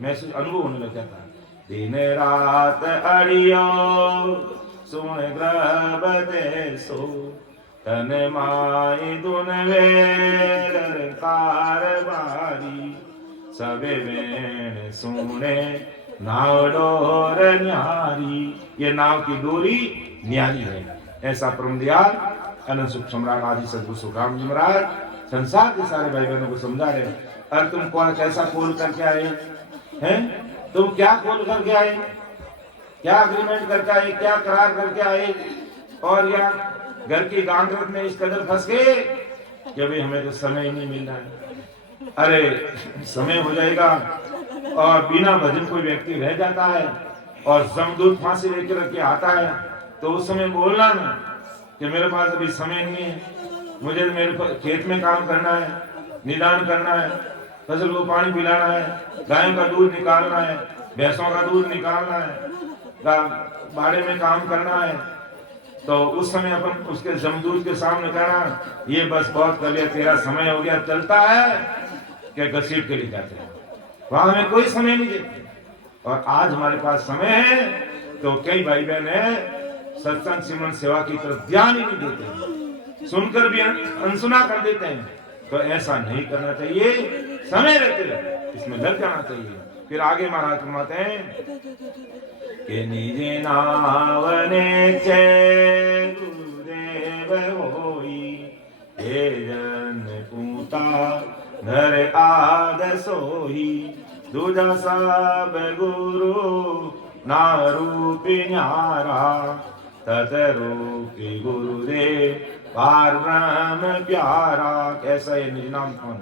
महसूस अनुभव होने लग जाता है। दिन रात अड़ियो सुन ग्रह सो तन माई दुन वेर कारबारी सबे वेण सुने नाव डोर न्यारी। ये नाव की डोरी न्यारी है। ऐसा परम दयाल अनंत सुख सम्राट आदि सद्गुरु सुखराम जी महाराज संसार के सारे भाई बहनों को समझा रहे। अरे तुम कौन कैसा खोल करके आए हैं? तुम क्या खोल करके आए, क्या अग्रीमेंट करके आए, क्या करार करके आए, और या घर की गांगरत में इस कदर फंस गए कि भाई हमें तो समय ही नहीं मिल रहा है। अरे समय हो जाएगा और बिना भजन कोई व्यक्ति रह जाता है और जमदूत फांसी लेकर के आता है तो उस समय बोलना ना कि मेरे पास अभी समय नहीं है, मुझे मेरे खेत में काम करना है, निदान करना है, फसल को पानी पिलाना है, गायों का दूध निकालना है, भैंसों का दूध निकालना है, बाड़े में काम करना है। तो उस समय अपन उसके जमदूत के सामने कहना ये बस बहुत कर लिया, तेरा समय हो गया, चलता है क्या घसीट के लिए जाते हैं, वहां हमें कोई समय नहीं देते। और आज हमारे पास समय है तो कई भाई बहन है सत्संग सिमरन सेवा की तरफ ध्यान ही नहीं देते, सुनकर भी अनसुना कर देते हैं। तो ऐसा नहीं करना चाहिए, समय रहते इसमें लग जाना चाहिए। फिर आगे महाराज फरमाते हैं कि निजे नावने चे गुरुदेव होई हे जन पूता घर आद सोही दूजा सब गुरु ना रूपी न्यारा तत रूपी गुरुदेव पार ब्रह्म प्यारा। कैसा ये निज नाम कौन है?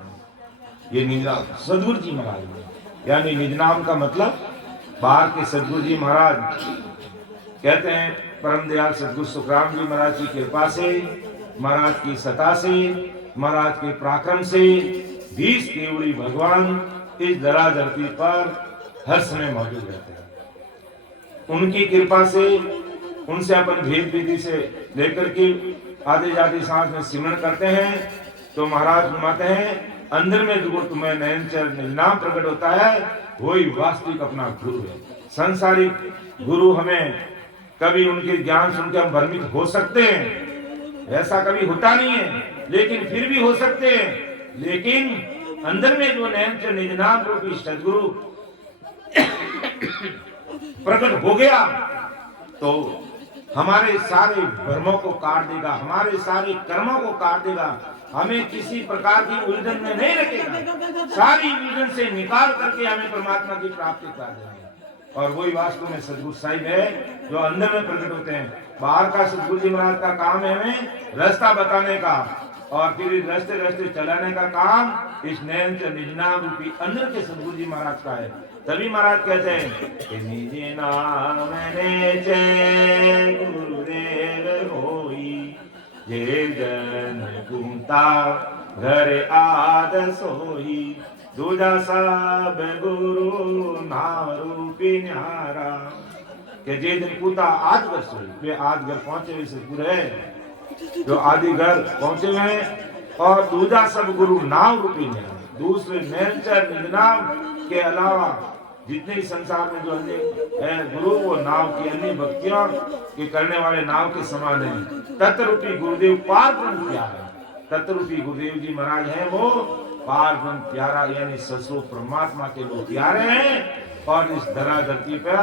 ये निज नाम सद्गुरु जी महाराज है। यानी निज नाम का मतलब बाहर के सद्गुरु जी महाराज कहते हैं परम दयाल सद्गुरु सुखराम जी महाराज की कृपा से, महाराज की सत्ता से, महाराज के पराक्रम से 20 केवड़ी भगवान इस धरा धरती पर हर समय मौजूद रहते हैं। उनकी कृपा से, उनसे अपन भेद विधि से लेकर के आधे जाते सांस में सिमरण करते हैं तो महाराज फरमाते हैं अंदर में जो तुम्हें नयनचर नाम प्रकट होता है वही वास्तविक अपना गुरु है। संसारिक गुरु हमें कभी उनके ज्ञान सुनकर हम भ्रमित हो सकते हैं, ऐसा कभी होता नहीं है, लेकिन फिर भी हो सकते हैं। लेकिन अंदर में जो नयनचर निज नाम रूपी सद्गुरु प्रकट हो गया तो हमारे सारे भ्रमों को काट देगा, हमारे सारे कर्मों को काट देगा, हमें किसी प्रकार की उलझन में नहीं रखेगा, सारी उलझन से निकाल करके हमें परमात्मा की प्राप्ति करा देगा। और वही वास्तव में सदगुरु साहिब है जो अंदर में प्रकट होते हैं। बाहर का सदगुरु जी महाराज का काम है हमें रास्ता बताने का और फिर रास्ते रास्ते चलाने का काम इस नयन से निज नाम रूपी अंदर के सदगुरु जी महाराज का है। तभी महाराज कहते हैं कि निज नाम ने गुरुदेव होई ये जन गुंता घर आद सोई दूजा सब गुरु नाम रूपी न्यारा के जे दिन पूता आज घर सोई वे आज घर पहुंचे हुए सदगुरु है जो आदि घर पहुंचे हुए हैं। और दूजा सब गुरु नाम रूपी न्यारा, दूसरे नैनचर निजनाम के अलावा जितने ही संसार में जो अन्य गुरु वो नाव की अन्य भक्तियों के करने वाले नाव के समान है। तत्रूपी गुरुदेव पार ब्रह्म प्यारा, तत्रूपी गुरुदेव जी महाराज हैं वो पार ब्रह्म प्यारा यानी ससुर परमात्मा के लोग प्यारे हैं। और इस धरा धरती पर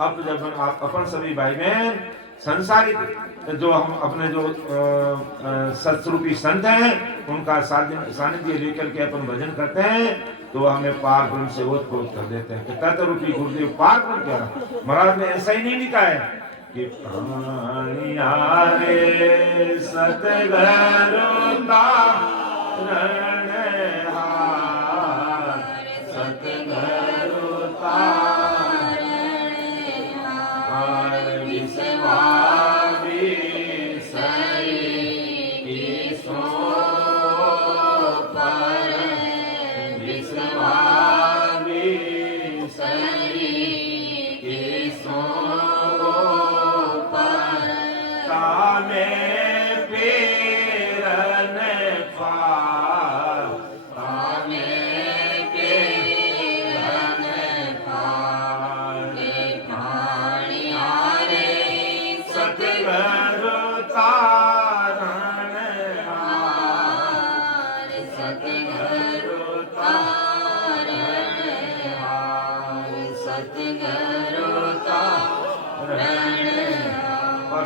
अब जब अपन सभी भाई बहन संसारिक जो हम अपने जो सत्स्वरूपी संत हैं उनका सानिध्य लेकर के अपन भजन करते हैं तो हमें पार ब्रह्म से ओतप्रोत कर देते हैं। तत्रूपी गुरुदेव पार ब्रह्म प्यारा। महाराज ने ऐसा ही नहीं लिखा है कि प्राणियारे सतगरुता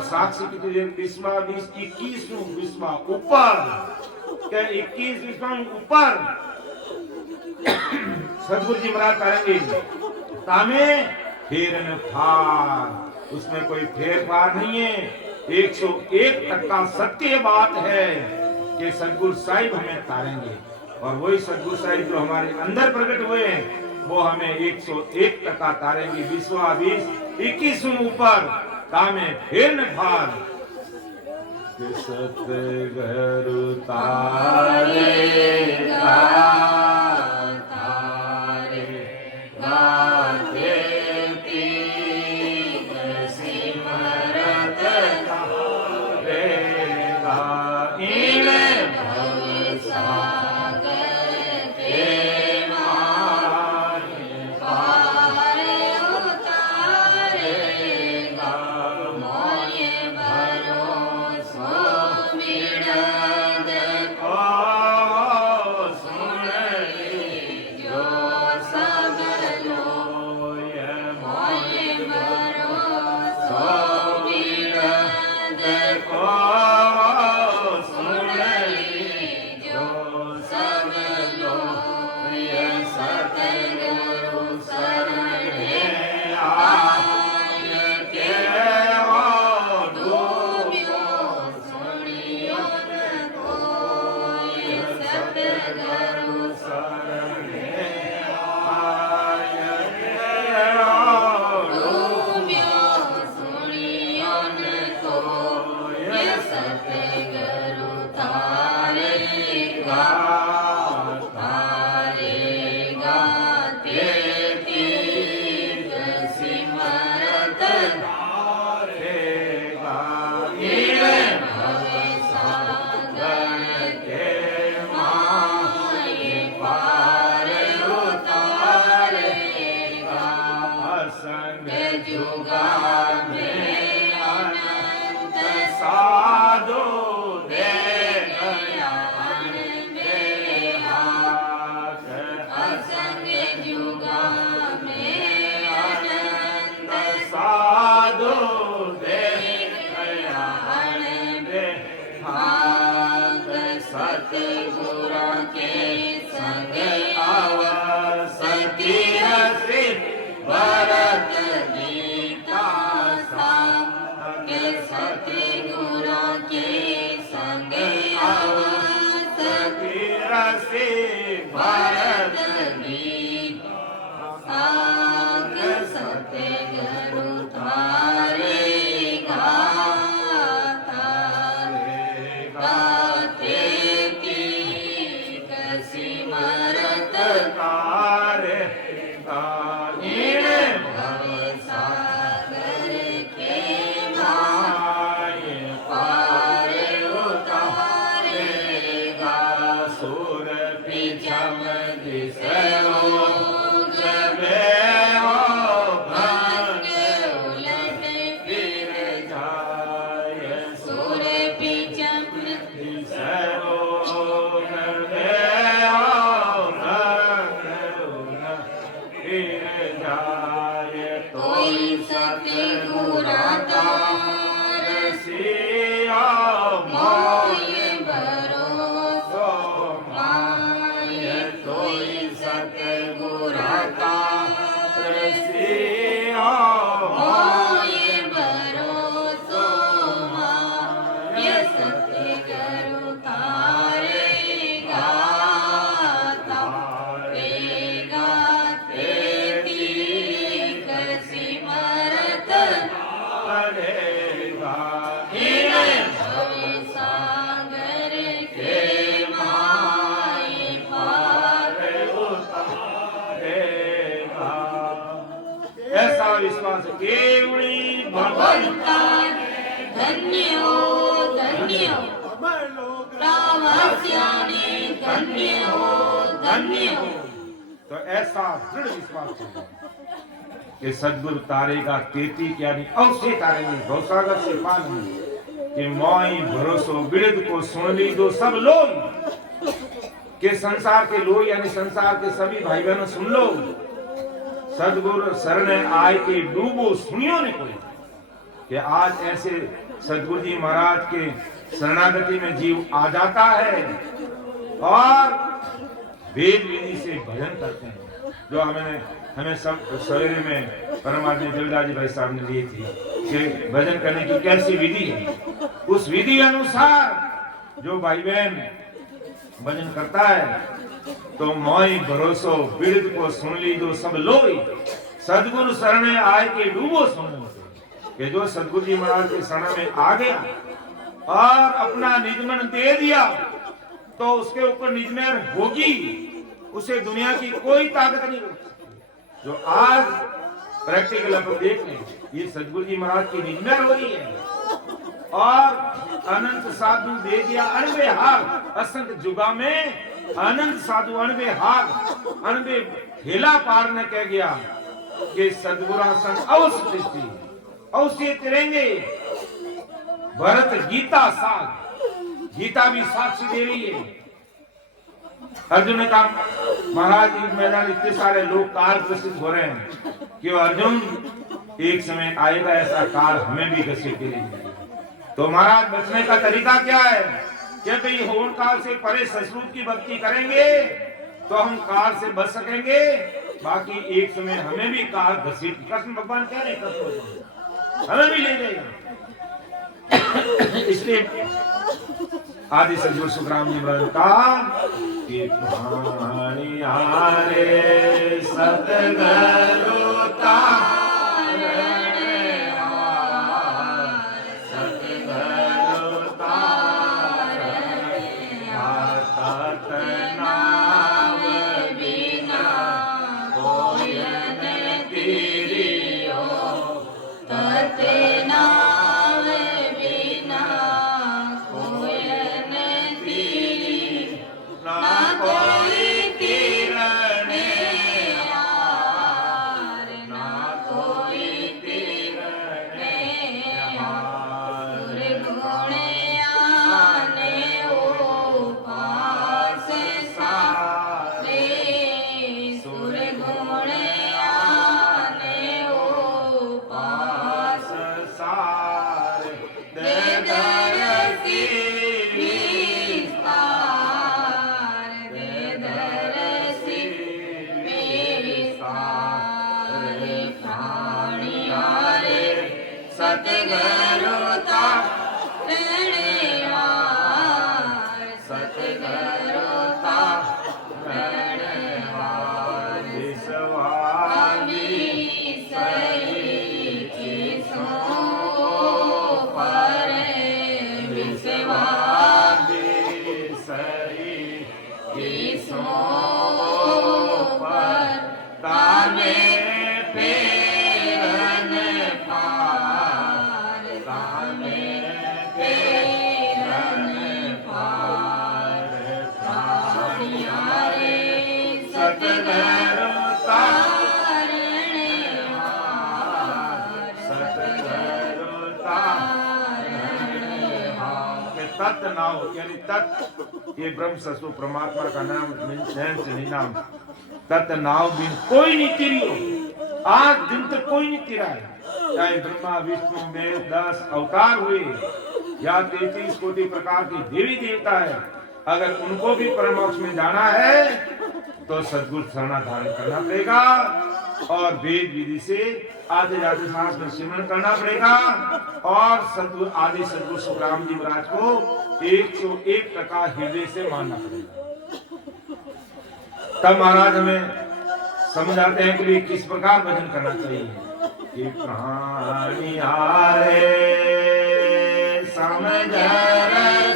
साक्षी की तुझे 21 ऊपर क्या 21 ऊपर सदगुरु जी महाराज करेंगे तामे फेर न फार, उसमें कोई फेर फार नहीं है। 101% सत्य बात है कि सदगुरु साहिब हमें तारेंगे और वही सदगुरु साहिब जो हमारे अंदर प्रकट हुए हैं वो हमें 101% तारेंगे। 21 ऊपर तामे फिर न भार सतगुरु तारेगा सतगुराता रसिया मोहि भरोसो माय तोय सतगुराता रसिया मोहि भरोसो माय सतगुरु तारे गाता रे गाते तीक सिमरत करेगा सागर के माय पार उतारेगा। ऐसा विश्वास केवली भगवंता धन्य हो रामस्याने धन्य हो तो ऐसा दृढ़ विश्वास होगा कि सदगुरु तारेगा तेती यानी अवश्य तारेंगे गौसागर से पार नहीं कि मोई भरोसो बिरद को सुन ली दो सब लोग के संसार के लोग यानी संसार के सभी भाई बहनों सुन लो सदगुरु शरण आए के डूबो सुनियो ने कोई कि आज ऐसे सदगुरु जी महाराज के शरणागति में जीव आ जाता है और वेद विधि से भजन करते हैं जो हमें सब सवेरे में परमात्मा जलदास जी भाई साहब ने लिए थी कि भजन करने की कैसी विधि है। उस विधि अनुसार जो भाई बहन भजन करता है तो मोई भरोसो बिरद को सुन ली दो सब लोई सदगुरु शरण आए के डूबो सुन कि जो सदगुरु जी महाराज के शरण में आ गया और अपना निजमन दे दिया तो उसके ऊपर निजमेर होगी उसे दुनिया की कोई ताकत नहीं रोक सकती। जो आज प्रैक्टिकल अपन देख लें ये सदगुरु जी महाराज की निजमेर हो रही है और अनंत साधु दे दिया अनबे हाग असंत जुगा में अनंत साधु अनबे हाग अनबे हेला पार ने कह गया कि सदगुरु संग अवश्य दृष्टि अवश्य तिरेंगे। भरत गीता साथ गीता भी साक्षी दे रही है। अर्जुन ने कहा महाराज इस मैदान इतने सारे लोग काल ग्रसित हो रहे हैं कि अर्जुन एक समय आएगा ऐसा काल हमें भी ग्रसित करेगा तो महाराज बचने का तरीका क्या है क्या भाई होम काल से परे ससुर की भक्ति करेंगे तो हम काल से बच सकेंगे बाकी एक समय हमें भी काल घसीट कृष्ण भगवान कह रहे कृष्ण हमें भी ले जाएगा। इसलिए आदि सदगुरु सुखराम जी महाराज कहा कि पानी हारे सतगुरु तारे सतगुरु तारे तत नाम बिना कोई तेरी हो तत नाम बिना कोई तेरी ना कोई तीरने यार ना कोई तेरे यार गुणे आने ओ पास सारे सुर गुणे आने ओ पास सारे दे दरसी विस्तार दे दरसी विस्तार प्राणियारे सतगुरु तारणे हार सतगुरु तारणे हार विश्वामी सही की सो परे विश्वास सही की सो पर तामे पेरन पार तामे पेरन पार प्राणियारे सतगुरु तारणे हार सतगुरु तत् ना हो यानी तत् ये ब्रह्म ससु परमात्मा का नाम नैन से नहीं नाम तत् नाव बिन कोई नहीं तिरी हो आज दिन तक कोई नहीं तिरा है चाहे ब्रह्मा विष्णु महेश 10 अवतार हुए या 33 कोटि प्रकार की देवी देवता है, अगर उनको भी परमोक्ष में जाना है तो सद्गुरु शरणा धारण करना पड़ेगा और वेद विधि से आधे जाते सांस में सिमरन करना पड़ेगा और सद्गुरु आदि सद्गुरु सुखराम जी महाराज को 101% हृदय से मानना पड़ेगा। तब महाराज हमें समझाते हैं कि किस प्रकार भजन करना चाहिए कि प्राणी आरे समझ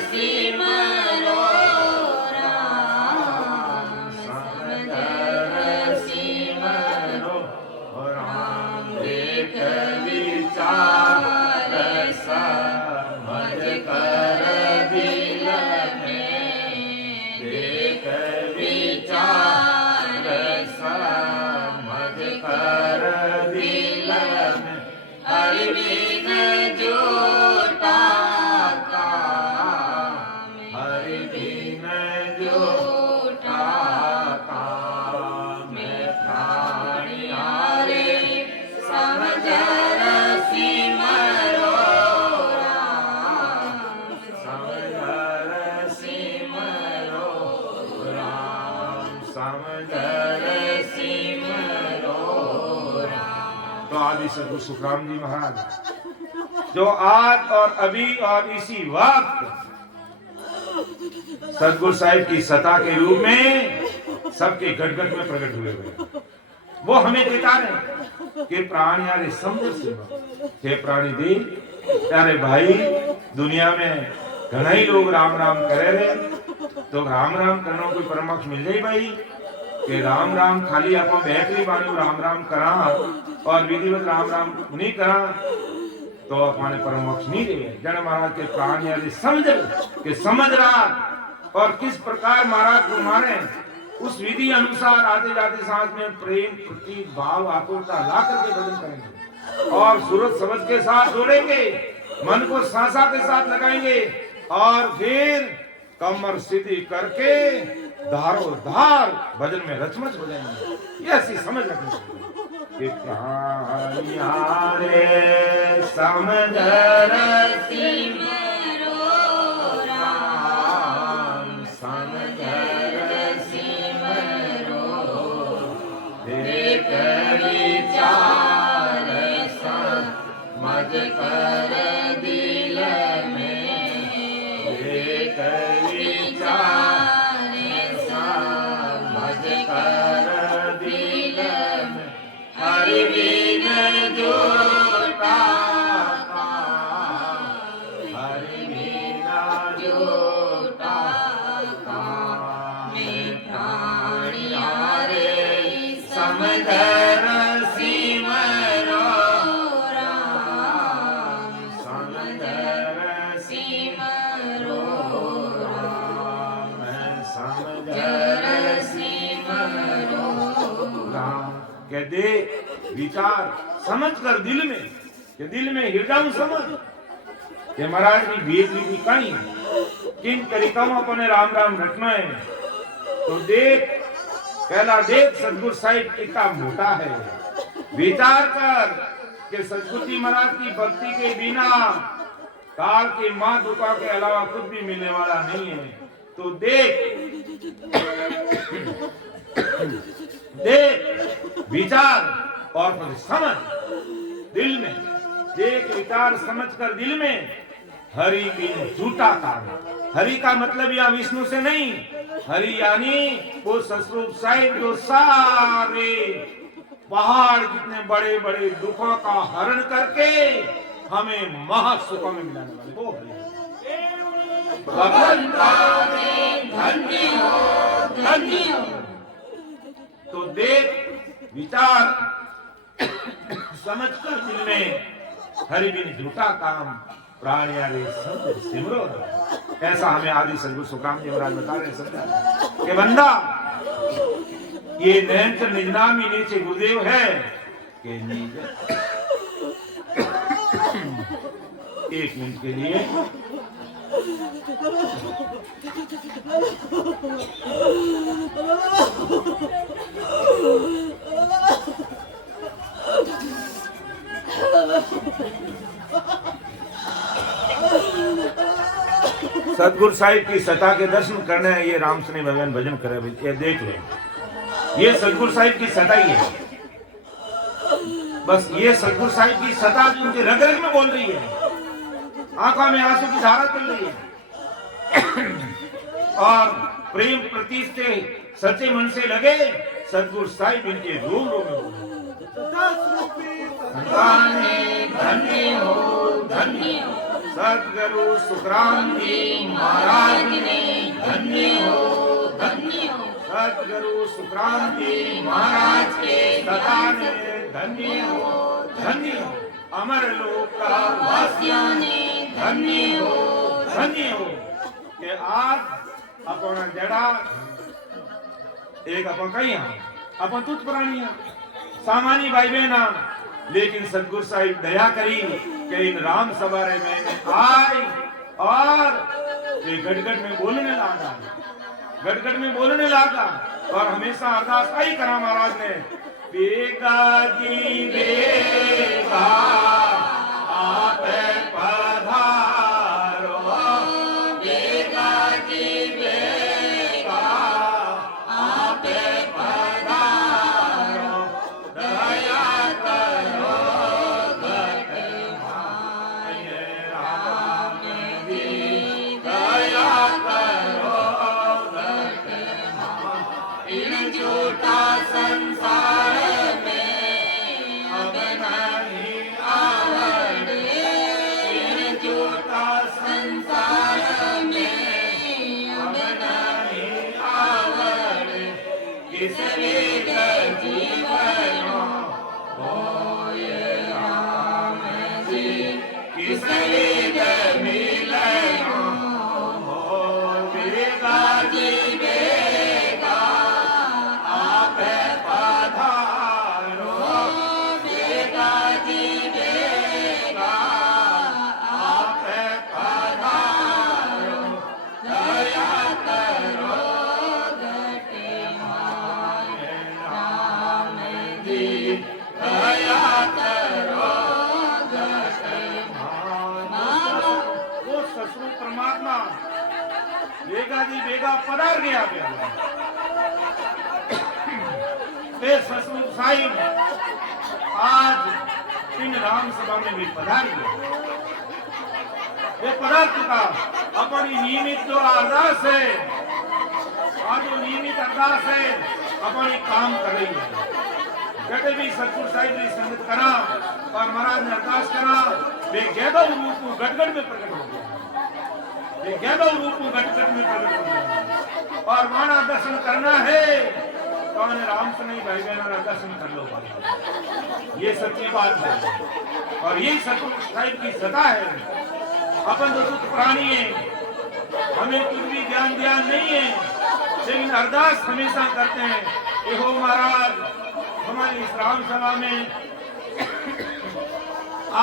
सिमरो राम, समझ सिमरो राम, देख विचार समझ कर दिल में, देख विचार समझ कर दिल में, हरि बिन जोटा काम, हरि बिन जोटा काम, प्राणी हारे समझ सिमरो राम, समझ सिमरो राम, समझ सिमरो राम। तो आदि सद्गुरु सुखराम जी महाराज जो आज और अभी और इसी वक्त सद्गुरु साहिब की सत्ता के रूप में सबके गट गट में प्रकट हुए हुए, वो हमें बता रहे कि प्राण यारे समझ से हे प्राणी दे प्यारे भाई, दुनिया में घना ही लोग राम राम करे रहे, तो राम राम करना कोई परमोक्ष मिल जाए भाई कि राम राम खाली आप बैठरी बाणी राम राम करा और विधिवत राम राम नहीं करा तो अपने परमोक्ष नहीं दे। जन महाराज के प्राण यानी समझ के समझ रहा और किस प्रकार महाराज को मारे उस विधि अनुसार आते जाते सांस में प्रेम प्रति भाव आकुलता ला करके भजन करेंगे और सूरत समझ के साथ जोड़ेंगे, मन को सांसा के साथ लगाएंगे और फिर कमर सीधी करके धारो धार भजन में रचमच हो जाएंगे। ये ऐसी समझ रखनी चाहिए कि प्राण यारे समझ सिमरो राम, समझ सिमरो, देख विचार समझ कर दिल में, देख विचार समझ कर दिल में, हरि बिन जोटा काम, हरि बिन जोटा काम, प्राणी यारे समझ सिमरो राम, समझ सिमरो राम, समझ सिमरो राम। कह दे विचार समझ कर दिल में, कि दिल में हृदय समझ कि महाराज की भेद विधि कहीं किन तरीकों अपने राम राम रखना है। तो देख पहला देख सदगुरु साहिब कितना मोटा है, विचार कर कि सदगुरु जी महाराज की भक्ति के बिना काल के माँ दुका के अलावा कुछ भी मिलने वाला नहीं है। तो देख देख विचार और फिर समझ दिल में, देख विचार समझ कर दिल में, हरि बिन झूठा काम। हरि का मतलब यहाँ विष्णु से नहीं, हरि यानी वो सस्वरूप साहिब जो सारे पहाड़ जितने बड़े बड़े दुखों का हरण करके हमें महासुखों में मिलाने वाले वो हरि। धन्य हो, धन्य हो। तो देख विचार समझ कर दिल में, हरि बिन झूठा काम, प्राण यारे सब सिमरो। ऐसा हमें आदि सद्गुरु सुखराम जी महाराज बता रहे हैं कि बंदा ये नयनचर निजनामी नीचे गुरुदेव है कि निज एक मिनट के लिए सतगुरु साहिब की सता के दर्शन करने हैं, ये राम सने भगवान भजन करे, ये देख लो, ये सतगुरु साहिब की सता ही है। बस ये सतगुरु साहिब की सता जो उनके रग रग में बोल रही है, आंखों में आंसू की धारा चल रही है और प्रेम प्रति से सच्चे मन से लगे सतगुरु साहिब इनके रूम रूम में बोले, धन्य हो धन्य हो सतगुरु सुखराम जी महाराज ने, धन्य हो धन्य हो सतगुरु सुखराम जी महाराज के सदा ने, धन्य हो धन्य हो अमर लोक का वासियों ने, धन्य हो धन्य हो। के आज अपन जड़ा एक अपन कहीं अपन तुझ प्राणी सामान्य भाई बहना, लेकिन सतगुरु साहिब दया करी कि इन राम सवारे में आए और ये गटगट में बोलने लगा, गटगट में बोलने लगा और हमेशा अरदास आई करा महाराज ने, बेगा जी बेगा आप पधारो, बेगा जी बेगा आप पधारो, दया करो गट माय राम जी, दया करो गट माय, इन झूठा संसार बेगा पधार गया सतगुरु साहिब आज इन राम सभा में भी पधार गया, ये पधार चुका अपनी नियमित जो अरदास है, आज जो नियमित अरदास है अपनी काम कर रही है। जटे भी सतगुरु साहिब ने संगत करा और महाराज ने अरदास करा, वे गैदव रूप गटगट में प्रकट हो गया, ये गैदव रूप गटगट में प्रकट हो गया और माना दर्शन करना है तो राम से नहीं भाई बहन दर्शन कर लो, ये सच्ची बात है और यही सतगुरु साहिब की सदा है। अपन तो कुछ प्राणी है, हमें कुछ भी ज्ञान नहीं है, लेकिन अरदास हमेशा करते हैं कि हो महाराज हमारी इस राम सभा में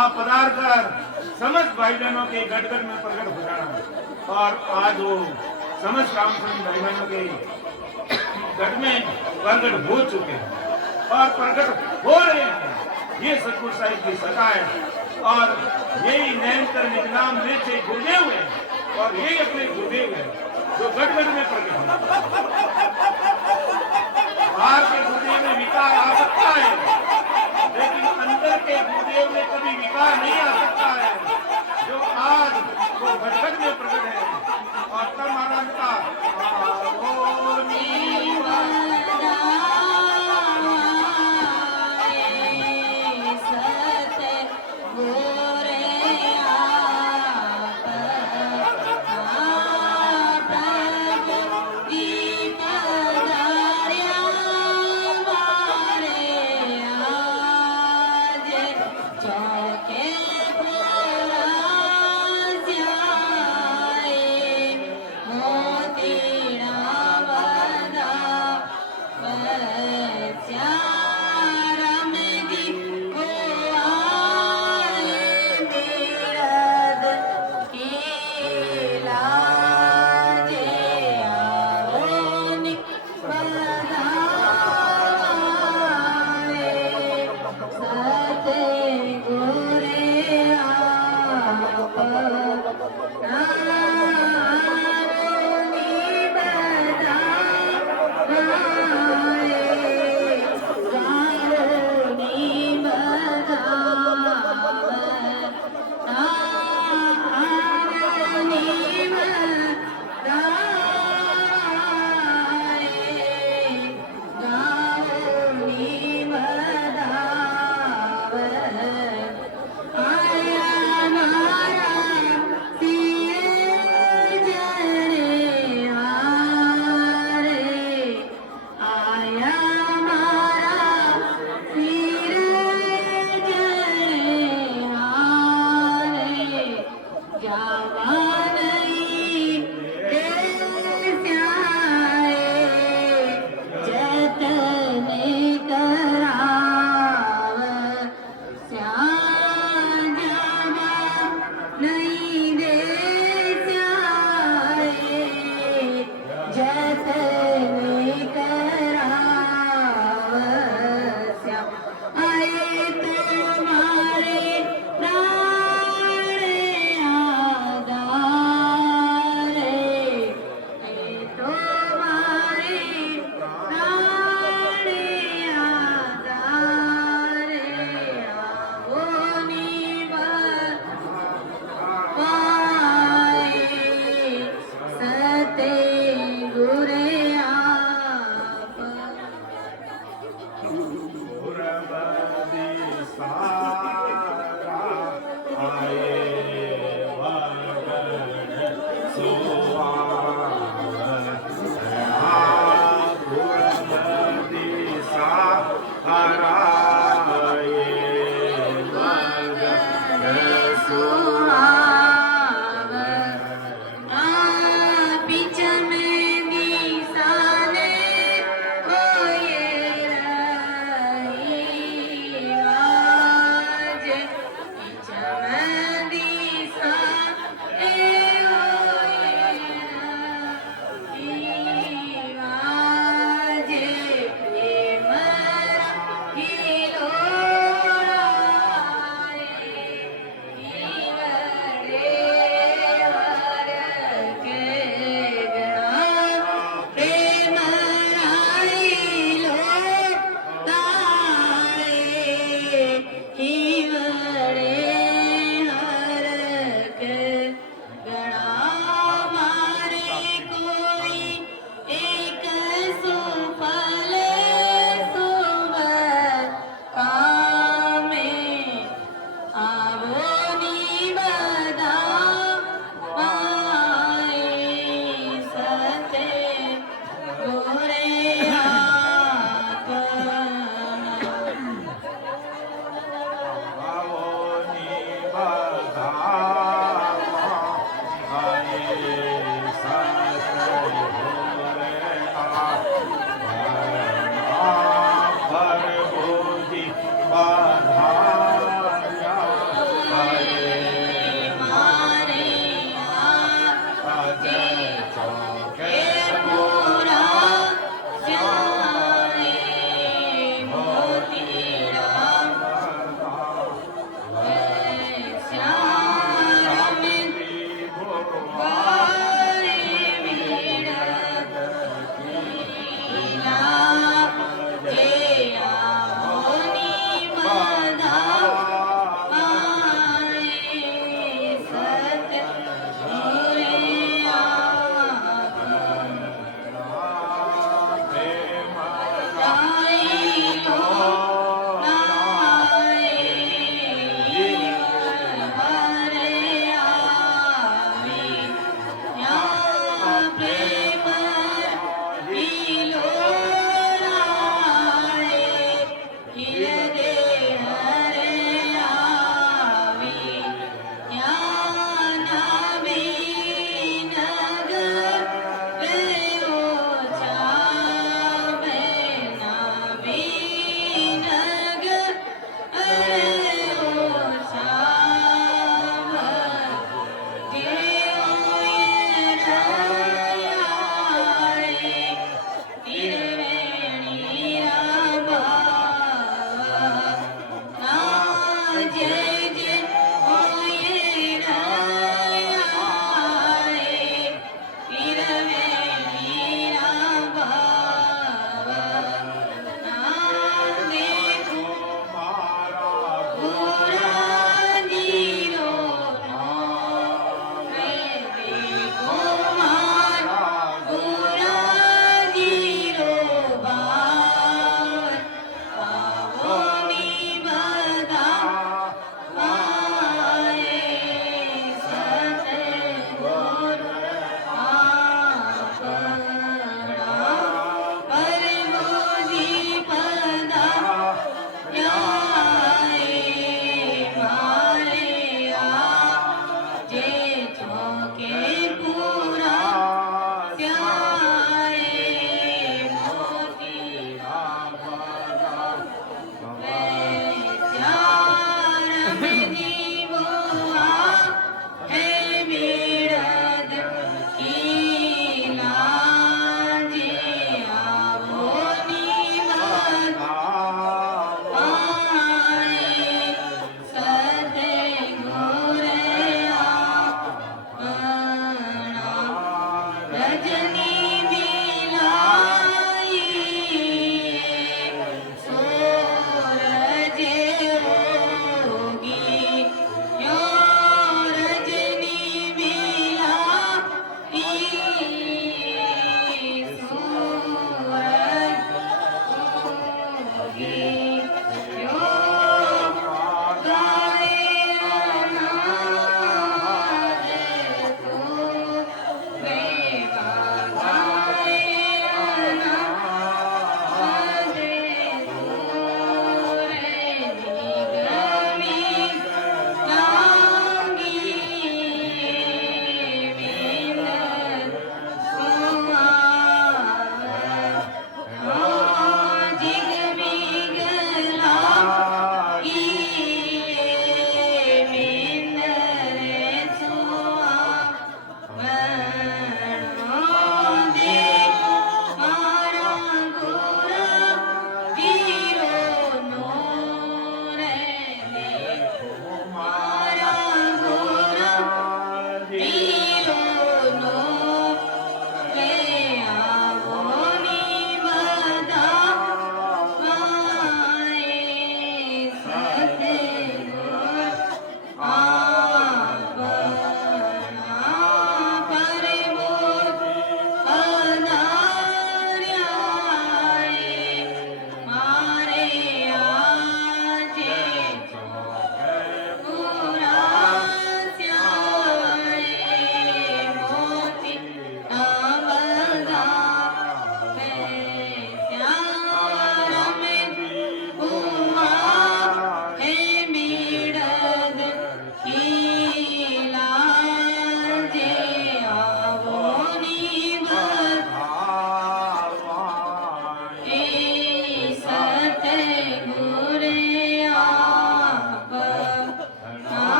आप पधार कर समस्त भाई बहनों के गटगट में प्रकट हो जाना और आज वो समस्त राम भाई बहनों के गट में प्रकट हो चुके हैं और प्रकट हो रहे हैं। ये सतगुरु साहिब की सता है और यही नयनकर निजनाम से जुड़े हुए हैं और यही अपने जुड़े हुए हैं जो गट में प्रकट हो। बाहर के गुरुदेव में विकार आ सकता है, लेकिन अंदर के गुरुदेव में कभी विकार नहीं आ सकता है, जो आज वो गट में प्रकट है और तब महाराज का के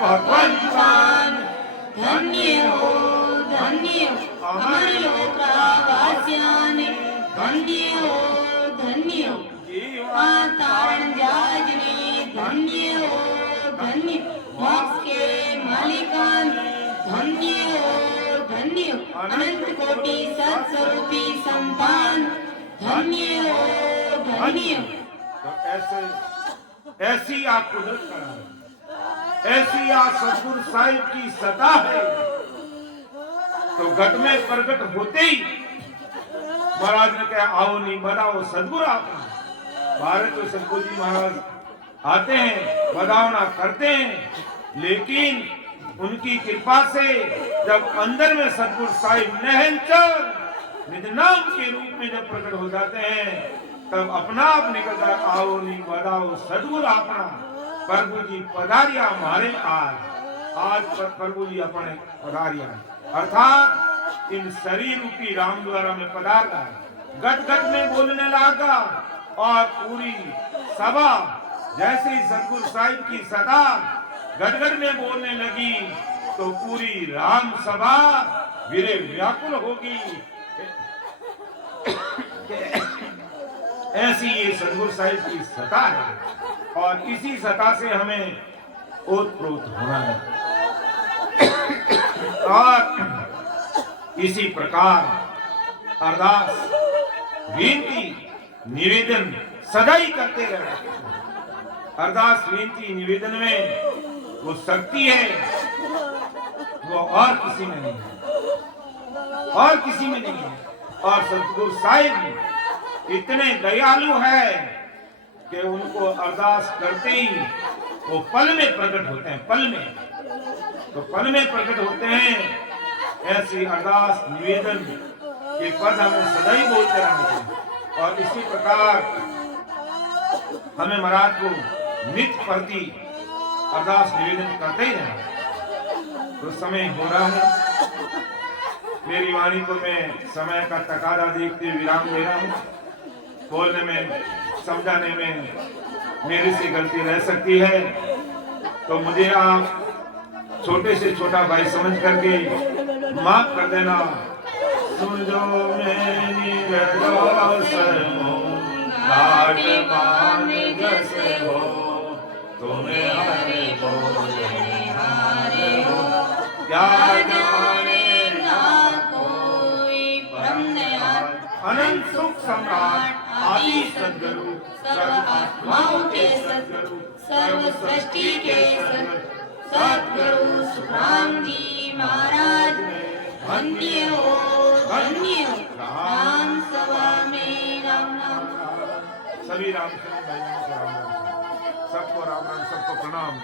भगवंत भगवान धन्य हो अमर लोकावास्याने धन्य हो तारण जाजने धन्य हो मोक्ष के मालिकान धन्य हो अनंत कोटि सत्स्वरूपी संतान धन्य हो तो ऐसी आप कुदरत का नाम है। ऐसी आप सतगुरु साहिब की सदा है। तो घट में प्रकट होते ही महाराज ने कहा आओ नहीं बनाओ सदगुरु आपना। भारत तो सतगुरु जी महाराज आते हैं बदावना करते हैं, लेकिन उनकी कृपा से जब अंदर में सतगुरु साहिब नहनचर निधनाम के रूप में जब प्रकट हो जाते हैं, तब अपना आप निकलता आओ नहीं बदाओ सदगुरु अपना। प्रभु जी पधारिया हमारे आज प्रभु जी अपने पधारिया, अर्थात इन शरीर रूपी राम द्वारा में पधार गए। गट गट में बोलने लगा और पूरी सभा जैसे ही सतगुरु साहिब की सदा गट गट में बोलने लगी तो पूरी राम सभा वीरे व्याकुल होगी। ऐसी ये सतगुरु साहिब की सता है और इसी सता से हमें ओतप्रोत होना है। और इसी प्रकार अरदास विनती निवेदन सदा ही करते रहे। अरदास विनती निवेदन में वो शक्ति है, वो और किसी में नहीं है, और किसी में नहीं है। और सतगुरु साहिब इतने दयालु है कि उनको अरदास करते ही वो पल में प्रकट होते हैं। पल में तो पल में प्रकट होते हैं। ऐसी अरदास निवेदन के पद हमें सदा ही बोलते रहने चाहिए। और इसी प्रकार हमें महाराज को नित्य प्रति अरदास निवेदन करते ही रहना। तो समय हो रहा है, मेरी वाणी को मैं समय का तकादा देखते विराम दे रहा हूँ। बोलने में समझाने में मेरी से गलती रह सकती है, तो मुझे आप छोटे से छोटा भाई समझ करके माफ कर देना। सुन जो मेरी घाट मान जस हो, तुम्हें हरे बोले हारे हो, याद माने ना कोई परम दयाल अनंत सुख सम्राट आदि सद्गुरु सर्व आत्माओं के सद्गुरु सर्व सृष्टि के सद्गुरु सुखराम जी महाराज धन्य हो राम सभा में राम नाम। सभी राम भाइयों को राम राम, सबको राम राम, सबको प्रणाम।